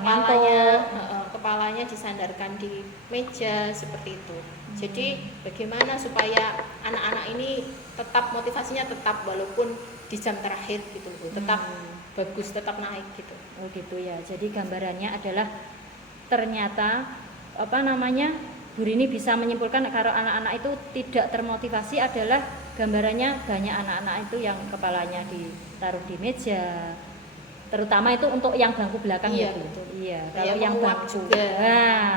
kepalanya disandarkan di meja seperti itu. Jadi bagaimana supaya anak-anak ini tetap motivasinya tetap walaupun di jam terakhir gitu, tetap bagus, tetap naik gitu. Oh gitu ya. Jadi gambarannya adalah ternyata Bu Rini bisa menyimpulkan kalau anak-anak itu tidak termotivasi adalah gambarannya banyak anak-anak itu yang kepalanya ditaruh di meja. Terutama itu untuk yang bangku belakang Iya, ya Bu. betul. Iya, Kayak kalau yang menguap bangku juga.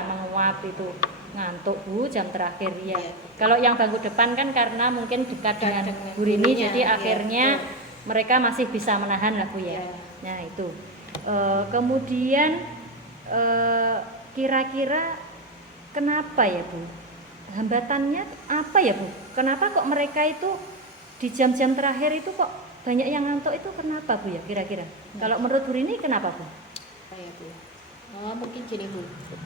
menguap itu ngantuk Bu jam terakhir ya. Iya. Kalau yang bangku depan kan karena mungkin dekat dengan dengan Bu Rini gurunya, jadi iya, akhirnya betul. mereka masih bisa menahan lah Bu ya. Iya. Nah itu. Kemudian kira-kira kenapa ya Bu? Hambatannya apa ya Bu? Kenapa kok mereka itu di jam-jam terakhir itu kok banyak yang ngantuk itu kenapa Bu ya kira-kira? Kalau menurut Bu Rini kenapa Bu? Kayak Bu. Mungkin gini Bu.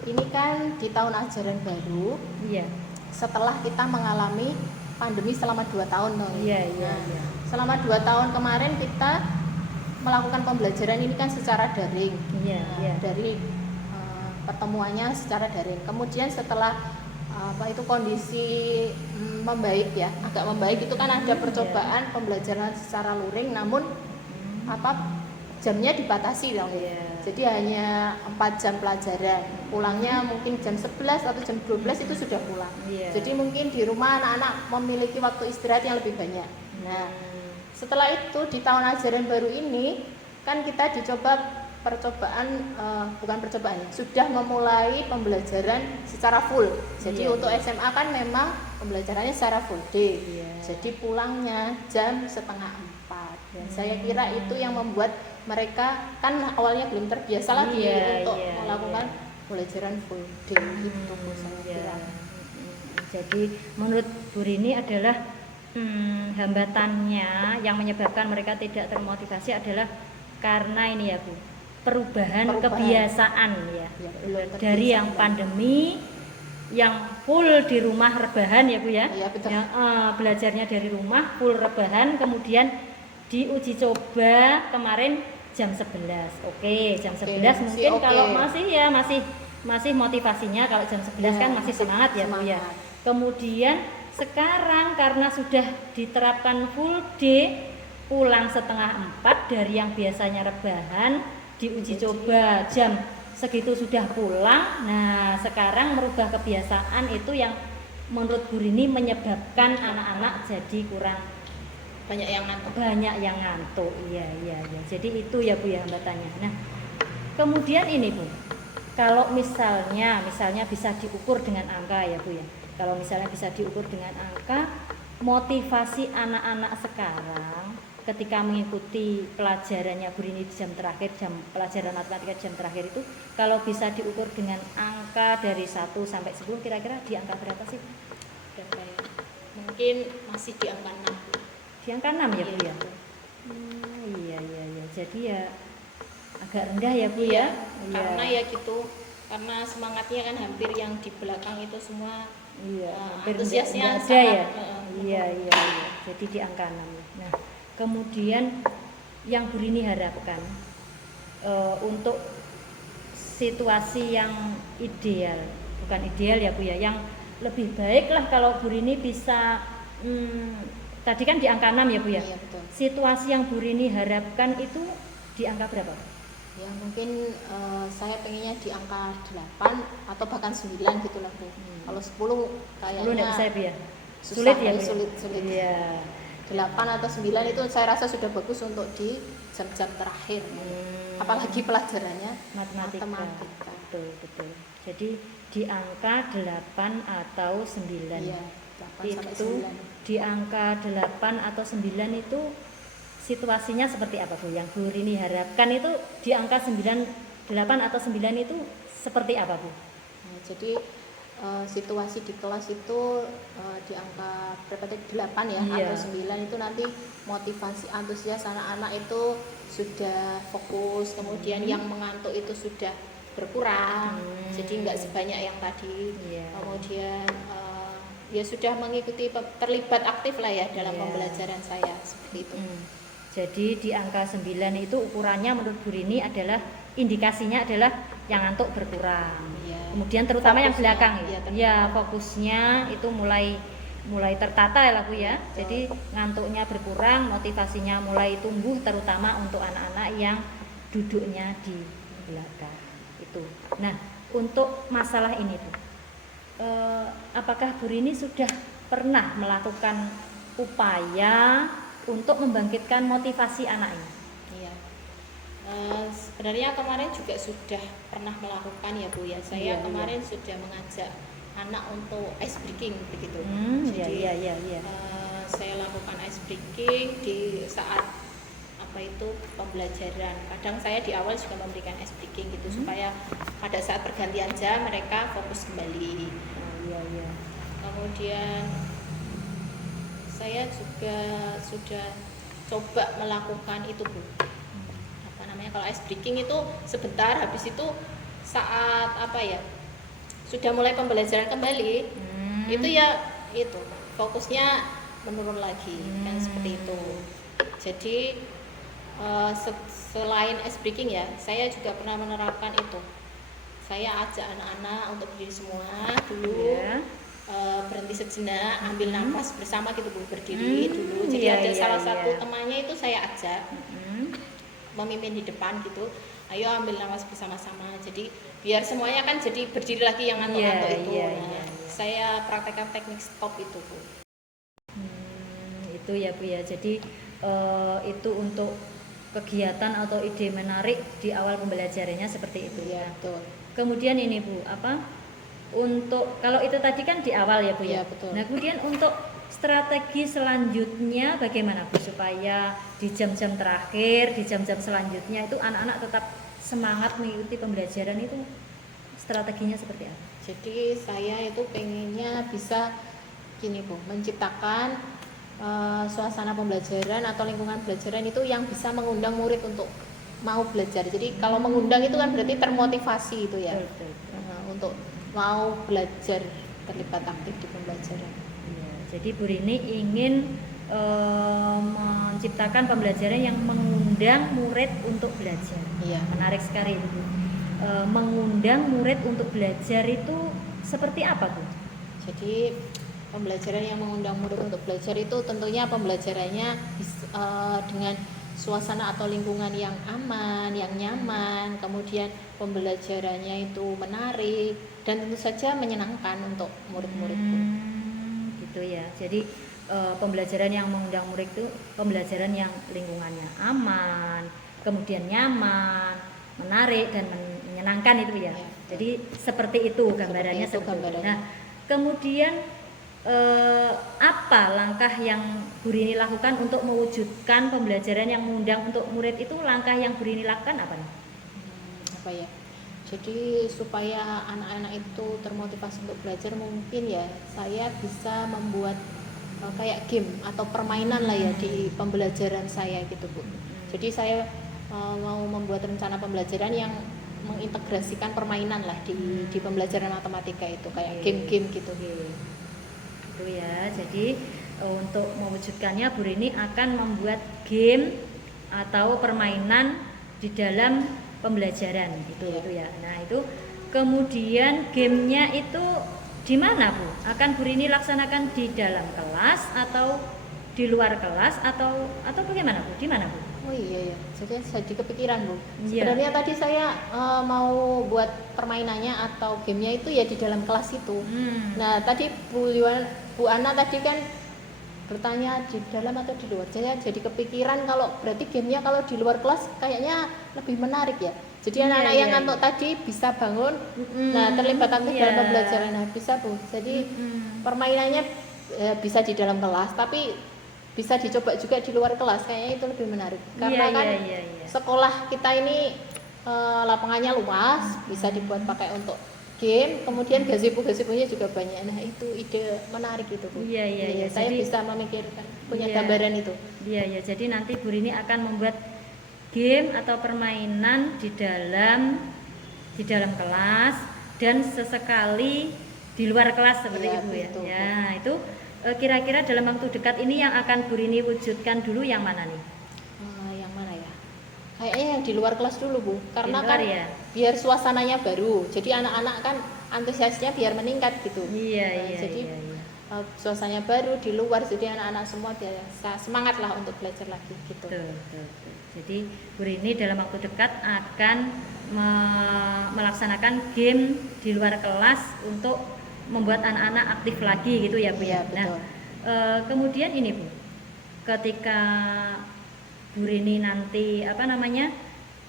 Ini kan di tahun ajaran baru Iya. setelah kita mengalami pandemi selama 2 tahun dong. Iya. Selama 2 tahun kemarin kita melakukan pembelajaran ini kan secara daring. Iya. Dari pertemuannya secara daring. Kemudian setelah itu kondisi membaik ya, agak membaik itu kan ada percobaan pembelajaran secara luring, namun jamnya dibatasi dong. Iya. Jadi hanya 4 jam pelajaran. Pulangnya mungkin jam 11 atau jam 12 itu sudah pulang. Iya. Jadi mungkin di rumah anak-anak memiliki waktu istirahat yang lebih banyak. Nah, setelah itu di tahun ajaran baru ini kan kita dicoba sudah memulai pembelajaran secara full. Jadi Iya. untuk SMA kan memang pembelajarannya secara full day. Iya. Jadi pulangnya jam 3:30. Dan saya kira itu yang membuat mereka kan awalnya belum terbiasa lagi untuk melakukan pembelajaran full day itu saya kira. Jadi menurut Bu Rini adalah hambatannya yang menyebabkan mereka tidak termotivasi adalah karena ini ya Bu, perubahan. Kebiasaan ya, belum dari terbiasa yang belum. pandemi yang full di rumah rebahan ya Bu ya, Iya, betul. yang belajarnya dari rumah full rebahan, kemudian diuji coba kemarin jam 11. Oke, jam 11 mungkin oke. kalau masih motivasinya kalau jam 11 kan masih semangat ya Bu ya. semangat. Kemudian sekarang karena sudah diterapkan full day, pulang 3:30 dari yang biasanya rebahan, diuji coba jam segitu sudah pulang. Nah, sekarang merubah kebiasaan itu yang menurut Bu Rini menyebabkan anak-anak jadi kurang banyak yang ngantuk. Banyak yang ngantuk. Iya. Jadi itu ya Bu ya hambatannya. Nah, kemudian ini Bu, kalau misalnya bisa diukur dengan angka ya Bu ya. Kalau misalnya bisa diukur dengan angka, motivasi anak-anak sekarang ketika mengikuti pelajarannya Bu Rini di jam terakhir, jam pelajaran matematika jam terakhir itu, kalau bisa diukur dengan angka dari 1 sampai 10, kira-kira di angka berapa sih? Berapa ya? Mungkin masih di angka 6. Di angka 6 ya Bu ya? betul. Iya. Jadi ya agak rendah ya Bu ya? Karena ya gitu, karena semangatnya kan hampir yang di belakang itu semua hampir antusiasnya nggak ada sangat, ya? Iya. Jadi di angka 6. Nah, kemudian yang Bu Rini harapkan untuk situasi yang ideal, bukan ideal ya Bu ya, yang lebih baik lah kalau Bu Rini bisa tadi kan di angka 6 ya Bu ya? Iya, betul. Situasi yang Bu Rini harapkan itu di angka berapa? Ya mungkin saya pengennya di angka 8 atau bahkan 9 gitu lah Bu. Kalau 10 kayaknya 10 enggak bisa Bu ya? susah, Sulit ya Bu? sulit. Iya. 8 atau 9 itu saya rasa sudah bagus untuk di jam-jam terakhir. Apalagi pelajarannya Matematika. Betul. Jadi di angka 8 atau 9. Iya, 8 sampai Itu 9. di angka 8 atau 9 itu situasinya seperti apa Bu? Yang Bu Rini harapkan itu di angka 9, 8 atau 9 itu seperti apa Bu? Nah, jadi situasi di kelas itu di angka berapa tadi 8 ya, Iya. atau 9 itu nanti motivasi antusias anak-anak itu sudah fokus, kemudian yang mengantuk itu sudah berkurang, jadi nggak sebanyak yang tadi. Iya. Kemudian ya sudah mengikuti, terlibat aktif lah ya dalam Iya. pembelajaran saya seperti itu. Jadi di angka 9 itu ukurannya menurut Bu Rini adalah indikasinya adalah yang ngantuk berkurang. Iya. Kemudian terutama yang Fokusnya, belakang iya, ya. terutama. Ya, fokusnya itu mulai tertata ya lah Bu ya. Jadi ngantuknya berkurang, motivasinya mulai tumbuh terutama untuk anak-anak yang duduknya di belakang. Itu. Nah, untuk masalah ini Bu, apakah Bu Rini sudah pernah melakukan upaya untuk membangkitkan motivasi anak ini? Iya. Sebenarnya kemarin juga sudah pernah melakukan ya Bu ya. Saya Iya, kemarin sudah mengajak anak untuk ice breaking begitu. Jadi saya lakukan ice breaking di saat apa itu pembelajaran. Kadang saya di awal juga memberikan ice breaking gitu supaya pada saat pergantian jam mereka fokus kembali. Iya. Kemudian saya juga sudah coba melakukan itu Bu. Apa namanya, kalau ice breaking itu sebentar, habis itu saat apa ya, sudah mulai pembelajaran kembali, itu ya itu fokusnya menurun lagi, kan seperti itu. Jadi selain ice breaking ya, saya juga pernah menerapkan itu. Saya ajak anak-anak untuk berdiri semua dulu. Berhenti sejenak, ambil nafas bersama gitu Bu, berdiri dulu. Jadi ada salah satu temannya itu saya ajak memimpin di depan gitu. Ayo ambil nafas bersama-sama. Jadi biar semuanya kan jadi berdiri lagi yang ngantuk-ngantuk itu. Saya praktekkan teknik stop itu Bu. Itu ya Bu ya. Jadi itu untuk kegiatan atau ide menarik di awal pembelajarannya seperti itu ya. Betul. Kemudian ini Bu, untuk kalau itu tadi kan di awal ya Bu ya. Betul. Nah, kemudian untuk strategi selanjutnya bagaimana Bu supaya di jam-jam terakhir, di jam-jam selanjutnya itu anak-anak tetap semangat mengikuti pembelajaran, itu strateginya seperti apa? Jadi saya itu pengennya bisa gini Bu, menciptakan suasana pembelajaran atau lingkungan pembelajaran itu yang bisa mengundang murid untuk mau belajar. Jadi kalau mengundang itu kan berarti termotivasi itu ya. Betul. Untuk mau belajar, terlibat aktif di pembelajaran. Ya, jadi Bu Rini ingin menciptakan pembelajaran yang mengundang murid untuk belajar. Iya. Menarik sekali itu Bu. Mengundang murid untuk belajar itu seperti apa Bu? Jadi pembelajaran yang mengundang murid untuk belajar itu tentunya pembelajarannya dengan suasana atau lingkungan yang aman, yang nyaman, kemudian pembelajarannya itu menarik dan tentu saja menyenangkan untuk murid-murid. Gitu ya. Jadi pembelajaran yang mengundang murid itu pembelajaran yang lingkungannya aman, kemudian nyaman, menarik dan menyenangkan itu ya. Ya. Jadi seperti itu gambarannya. Seperti itu gambarannya. Nah, kemudian apa langkah yang Bu Rini lakukan untuk mewujudkan pembelajaran yang mengundang untuk murid itu? Langkah yang Bu Rini lakukan apa nih? Apa ya? Jadi supaya anak-anak itu termotivasi untuk belajar, mungkin ya saya bisa membuat kayak game atau permainan lah ya di pembelajaran saya gitu Bu. Jadi saya mau membuat rencana pembelajaran yang mengintegrasikan permainan lah di pembelajaran matematika itu, kayak game-game gitu. Itu ya. Jadi untuk mewujudkannya Bu Rini akan membuat game atau permainan di dalam pembelajaran itu ya. Nah, itu kemudian gamenya itu di mana Bu? Akan Bu Rini laksanakan di dalam kelas atau di luar kelas atau bagaimana Bu? Di mana Bu? Oh iya ya, jadi kepikiran Bu. Iya. Sebenarnya tadi saya mau buat permainannya atau gamenya itu ya di dalam kelas itu. Nah tadi Bu Ana tadi kan bertanya di dalam atau di luar. Saya jadi kepikiran kalau berarti gamenya kalau di luar kelas kayaknya lebih menarik ya. Jadi anak-anak yang ngantuk tadi bisa bangun, nah terlibat aktif dalam pembelajaran. Nah bisa Bu. Jadi permainannya bisa di dalam kelas, tapi bisa dicoba juga di luar kelas. Kayaknya itu lebih menarik. Karena sekolah kita ini lapangannya luas, bisa dibuat pakai untuk game, kemudian gazebo-gazebonya juga banyak. Nah itu ide menarik itu Bu. Iya. Saya Jadi, bisa memikirkan, punya gambaran itu. Iya. Jadi nanti Bu Rini akan membuat game atau permainan di dalam kelas dan sesekali di luar kelas seperti itu ya. Betul, Ya, itu kira-kira dalam waktu dekat ini yang akan Bu Rini wujudkan dulu yang mana nih? Yang mana ya? Kayaknya yang di luar kelas dulu Bu, karena luar, kan ya? biar suasananya baru. Jadi anak-anak kan antusiasnya biar meningkat gitu. Jadi suasananya baru di luar, jadi anak-anak semua biasa semangat lah untuk belajar lagi gitu. Betul. Jadi Bu Rini dalam waktu dekat akan melaksanakan game di luar kelas untuk membuat anak-anak aktif lagi gitu ya Bu ya. Betul. Nah, kemudian ini Bu, ketika Bu Rini nanti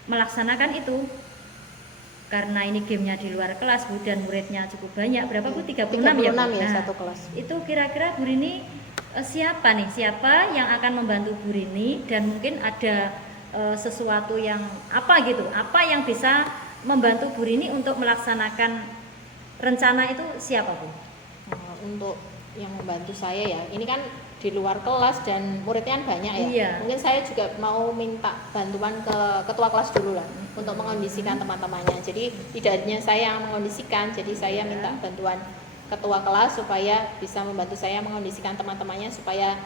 melaksanakan itu, karena ini gamenya di luar kelas Bu dan muridnya cukup banyak, berapa Bu? 36 ya Bu? Ya satu kelas. Itu kira-kira Bu Rini siapa yang akan membantu Bu Rini, dan mungkin ada sesuatu yang apa yang bisa membantu Bu Rini untuk melaksanakan rencana itu siapa Bu? Untuk yang membantu saya ya, ini kan di luar kelas dan muridnya kan banyak ya. Iya. Mungkin saya juga mau minta bantuan ke ketua kelas dulu lah untuk mengondisikan teman-temannya. Jadi tidak hanya saya yang mengondisikan, jadi saya minta bantuan ketua kelas supaya bisa membantu saya mengondisikan teman-temannya supaya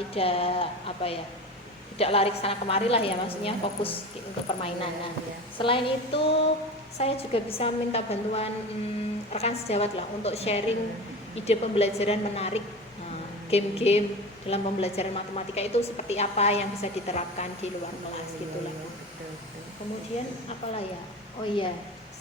tidak lari sana kemari lah ya, maksudnya fokus untuk permainan. Nah, selain itu saya juga bisa minta bantuan rekan sejawat lah untuk sharing ide pembelajaran menarik. Game-game dalam pembelajaran matematika itu seperti apa yang bisa diterapkan di luar kelas gitulah. Kemudian apalah ya? Oh iya,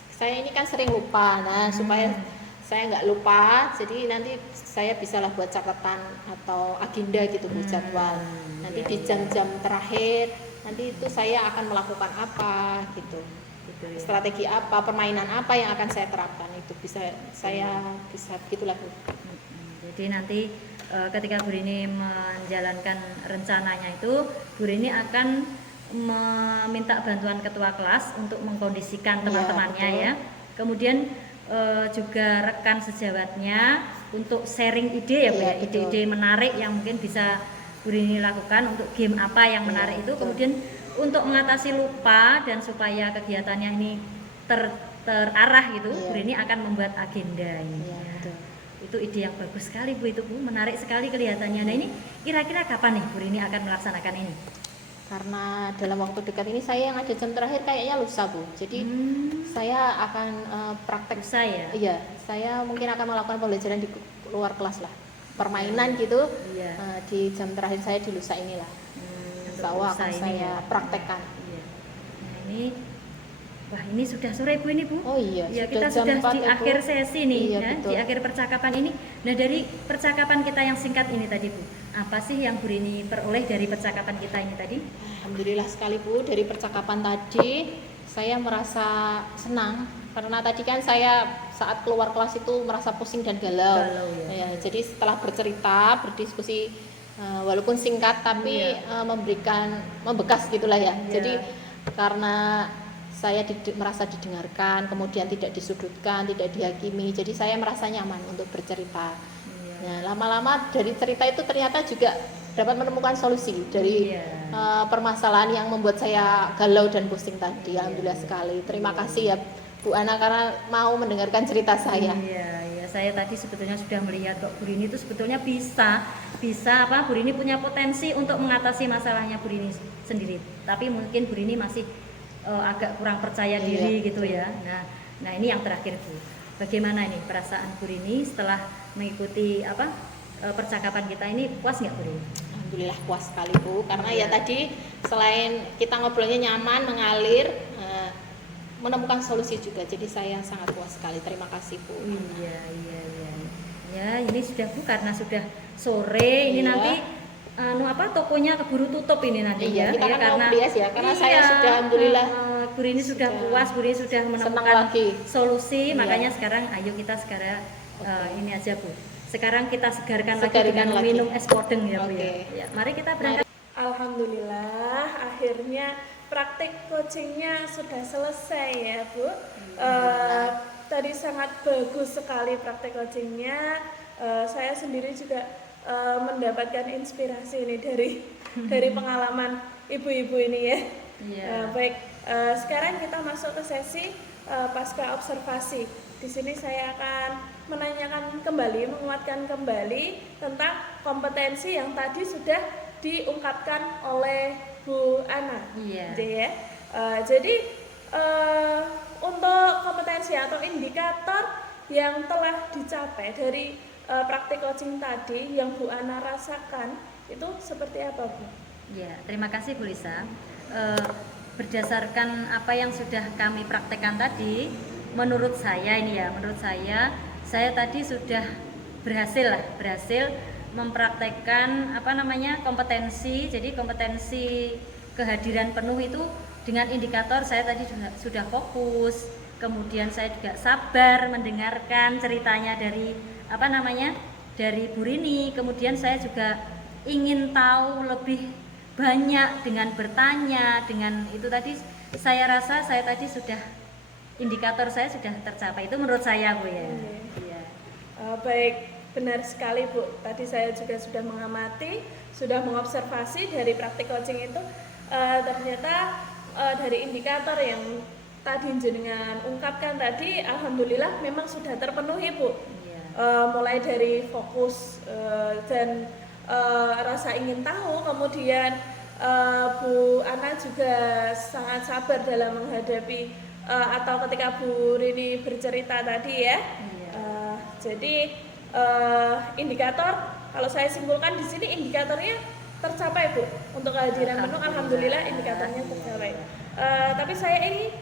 saya ini kan sering lupa. Nah, supaya saya nggak lupa, jadi nanti saya bisalah buat catatan atau agenda gitu Bu, jadwal. Nanti di jam-jam terakhir nanti itu saya akan melakukan apa gitu. Strategi apa, permainan apa yang akan saya terapkan, itu bisa gitulah Bu. Jadi nanti ketika Bu Rini menjalankan rencananya itu, Bu Rini akan meminta bantuan ketua kelas untuk mengkondisikan teman-temannya ya. Kemudian juga rekan sejawatnya untuk sharing ide ya Bu, ide-ide menarik yang mungkin bisa Bu Rini lakukan untuk game apa yang menarik itu. Kemudian untuk mengatasi lupa dan supaya kegiatannya ini terarah gitu, Bu Rini akan membuat agenda ini. Itu ide yang bagus sekali Bu, itu Bu, menarik sekali kelihatannya. Nah, ini kira-kira kapan nih Bu Rini akan melaksanakan ini? Karena dalam waktu dekat ini saya yang ada jam terakhir kayaknya lusa Bu. Jadi saya akan praktek. Lusa ya? Iya, saya mungkin akan melakukan pembelajaran di luar kelas lah, permainan gitu. Di jam terakhir saya di lusa inilah. Insya Allah akan saya praktekkan. Nah, ini Wah, ini sudah sore Bu ini Bu. Oh iya, Ya, sudah kita jam sudah 4 di ya, Bu. akhir sesi nih, Iya, ya, betul. di akhir percakapan ini. Nah, dari percakapan kita yang singkat ini tadi Bu, apa sih yang Bu Rini peroleh dari percakapan kita ini tadi? Alhamdulillah sekali Bu, dari percakapan tadi saya merasa senang karena tadi kan saya saat keluar kelas itu merasa pusing dan galau. Galau, ya. Jadi setelah bercerita, berdiskusi walaupun singkat tapi Iya. memberikan membekas gitulah ya. Iya. Jadi karena saya merasa didengarkan, kemudian tidak disudutkan, tidak dihakimi. Jadi saya merasa nyaman untuk bercerita. Iya. Nah, lama-lama dari cerita itu ternyata juga dapat menemukan solusi dari Iya. permasalahan yang membuat saya galau dan pusing tadi. Iya. Alhamdulillah sekali. Terima kasih ya Bu Ana karena mau mendengarkan cerita saya. Iya, saya tadi sebetulnya sudah melihat kok Bu Rini itu sebetulnya bisa apa, Bu Rini punya potensi untuk mengatasi masalahnya Bu Rini sendiri. Tapi mungkin Bu Rini masih agak kurang percaya diri gitu ya. Nah ini yang terakhir Bu. Bagaimana nih perasaan Bu Rini setelah mengikuti percakapan kita ini, puas nggak Bu Rini? Alhamdulillah puas sekali Bu karena ya tadi selain kita ngobrolnya nyaman, mengalir, menemukan solusi juga. Jadi saya sangat puas sekali. Terima kasih Bu. Iya. Ya, ini sudah Bu karena sudah sore ini Iya. nanti tokonya keburu tutup ini nanti Iya, ya. kita ya, kan mau beli ya karena saya sudah alhamdulillah Bu Rini sudah puas, Bu Rini sudah senang menemukan lagi. solusi, Iya. makanya sekarang ayo kita sekarang ini aja Bu. Sekarang kita segarkan lagi Segarkan dengan lagi. minum es podeng ya Bu Oke. ya. Mari kita berangkat. Alhamdulillah akhirnya praktik coachingnya sudah selesai ya Bu. Tadi sangat bagus sekali praktik coachingnya. Saya sendiri juga mendapatkan inspirasi ini dari pengalaman ibu-ibu ini ya. Iya. Baik, sekarang kita masuk ke sesi pasca observasi. Di sini saya akan menguatkan kembali tentang kompetensi yang tadi sudah diungkapkan oleh Bu Ana. Iya. Jadi untuk kompetensi atau indikator yang telah dicapai dari praktik coaching tadi yang Bu Ana rasakan itu seperti apa Bu? Ya, terima kasih Bu Lisa. Berdasarkan apa yang sudah kami praktekkan tadi, menurut saya saya tadi sudah berhasil mempraktekkan kompetensi. Jadi kompetensi kehadiran penuh itu dengan indikator saya tadi sudah fokus, kemudian saya juga sabar mendengarkan ceritanya dari Bu Rini, kemudian saya juga ingin tahu lebih banyak dengan bertanya, dengan itu tadi saya rasa saya tadi indikator saya sudah tercapai, itu menurut saya Bu ya. Iya. Baik, benar sekali Bu. Tadi saya juga sudah mengamati, sudah mengobservasi dari praktik coaching itu ternyata dari indikator yang tadi jenengan ungkapkan tadi, alhamdulillah memang sudah terpenuhi Bu. Iya. Mulai dari fokus dan rasa ingin tahu, kemudian Bu Ana juga sangat sabar dalam menghadapi atau ketika Bu Rini bercerita tadi ya. Jadi indikator kalau saya simpulkan di sini indikatornya tercapai Bu untuk kehadiran penuh, alhamdulillah indikatornya tercapai. Tapi saya ini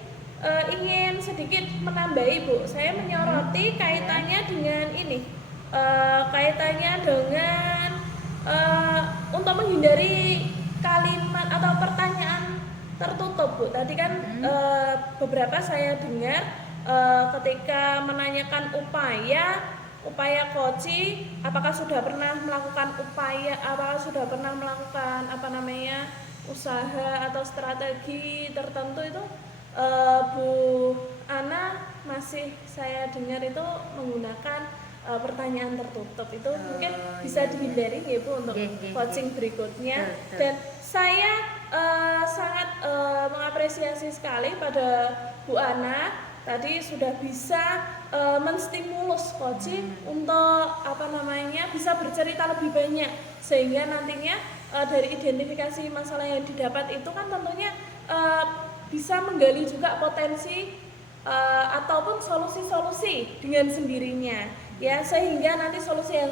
ingin sedikit menambahi Bu, saya menyoroti kaitannya dengan ini, kaitannya dengan untuk menghindari kalimat atau pertanyaan tertutup Bu. Tadi kan beberapa saya dengar ketika menanyakan upaya coaching, apakah sudah pernah melakukan usaha atau strategi tertentu itu Bu Ana masih saya dengar itu menggunakan pertanyaan tertutup. Itu mungkin bisa dihindari ya Bu untuk coaching berikutnya. Dan saya sangat mengapresiasi sekali pada Bu Ana tadi sudah bisa menstimulus coaching untuk bisa bercerita lebih banyak, sehingga nantinya dari identifikasi masalah yang didapat itu kan tentunya bisa menggali juga potensi ataupun solusi-solusi dengan sendirinya ya, sehingga nanti solusi yang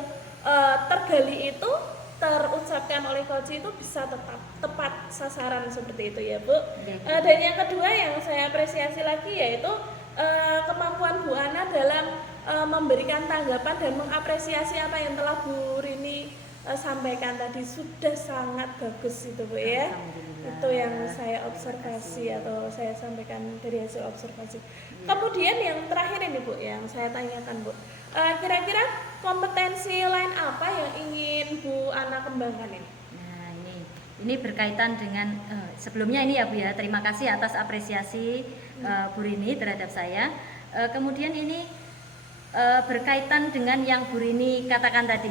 tergali itu terucapkan oleh coach itu bisa tetap tepat sasaran seperti itu ya Bu. Iya. Dan yang kedua yang saya apresiasi lagi yaitu kemampuan Bu Ana dalam memberikan tanggapan dan mengapresiasi apa yang telah Bu Rini sampaikan tadi, sudah sangat bagus itu Bu ya. Alhamdulillah. Itu yang saya observasi atau saya sampaikan dari hasil observasi. Kemudian yang terakhir ini Bu yang saya tanyakan Bu, kira-kira kompetensi lain apa yang ingin Bu Ana kembangkan ini? Nah, ini berkaitan dengan sebelumnya ini ya Bu ya, terima kasih atas apresiasi Bu Rini terhadap saya. Kemudian ini berkaitan dengan yang Bu Rini katakan tadi.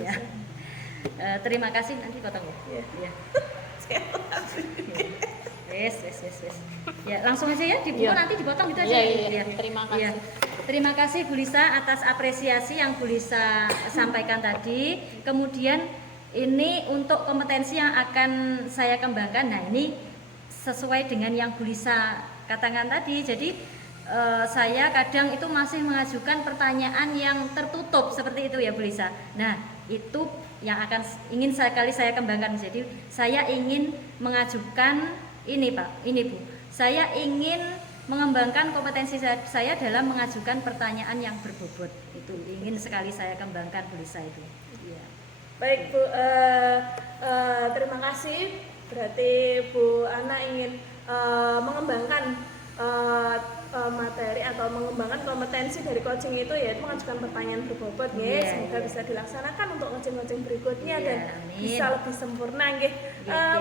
Ya. Terima kasih, nanti potong ya. Ya. Yes. Ya, langsung aja ya, dibuka nanti dipotong gitu aja. Iya. Terima kasih. Ya. Terima kasih Bu Lisa atas apresiasi yang Bu Lisa sampaikan tadi. Kemudian ini untuk kompetensi yang akan saya kembangkan. Nah, ini sesuai dengan yang Bu Lisa katakan tadi. Jadi saya kadang itu masih mengajukan pertanyaan yang tertutup seperti itu ya Bu Lisa. Nah, itu yang ingin sekali saya kembangkan. Jadi saya ingin mengajukan ini Pak, ini Bu. Saya ingin mengembangkan kompetensi saya dalam mengajukan pertanyaan yang berbobot. Itu ingin sekali saya kembangkan Bu Lisa itu. Ya. Baik Bu, terima kasih. Berarti Bu Ana ingin mengembangkan materi atau mengembangkan kompetensi dari coaching itu, yaitu mengajukan pertanyaan berbobot ya. Semoga bisa dilaksanakan untuk coaching-coaching berikutnya dan bisa lebih sempurna nggih.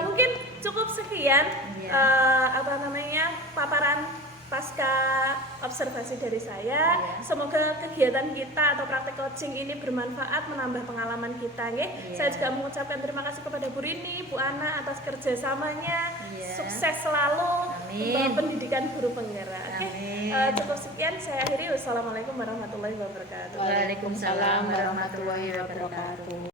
Mungkin cukup sekian paparan pasca observasi dari saya. Semoga kegiatan kita atau praktek coaching ini bermanfaat, menambah pengalaman kita nggih. Saya juga mengucapkan terima kasih kepada Bu Rini, Bu Ana atas kerjasamanya. Sukses selalu untuk pendidikan guru penggerak. Cukup sekian, saya akhiri. Wassalamualaikum warahmatullahi wabarakatuh. Waalaikumsalam warahmatullahi wabarakatuh.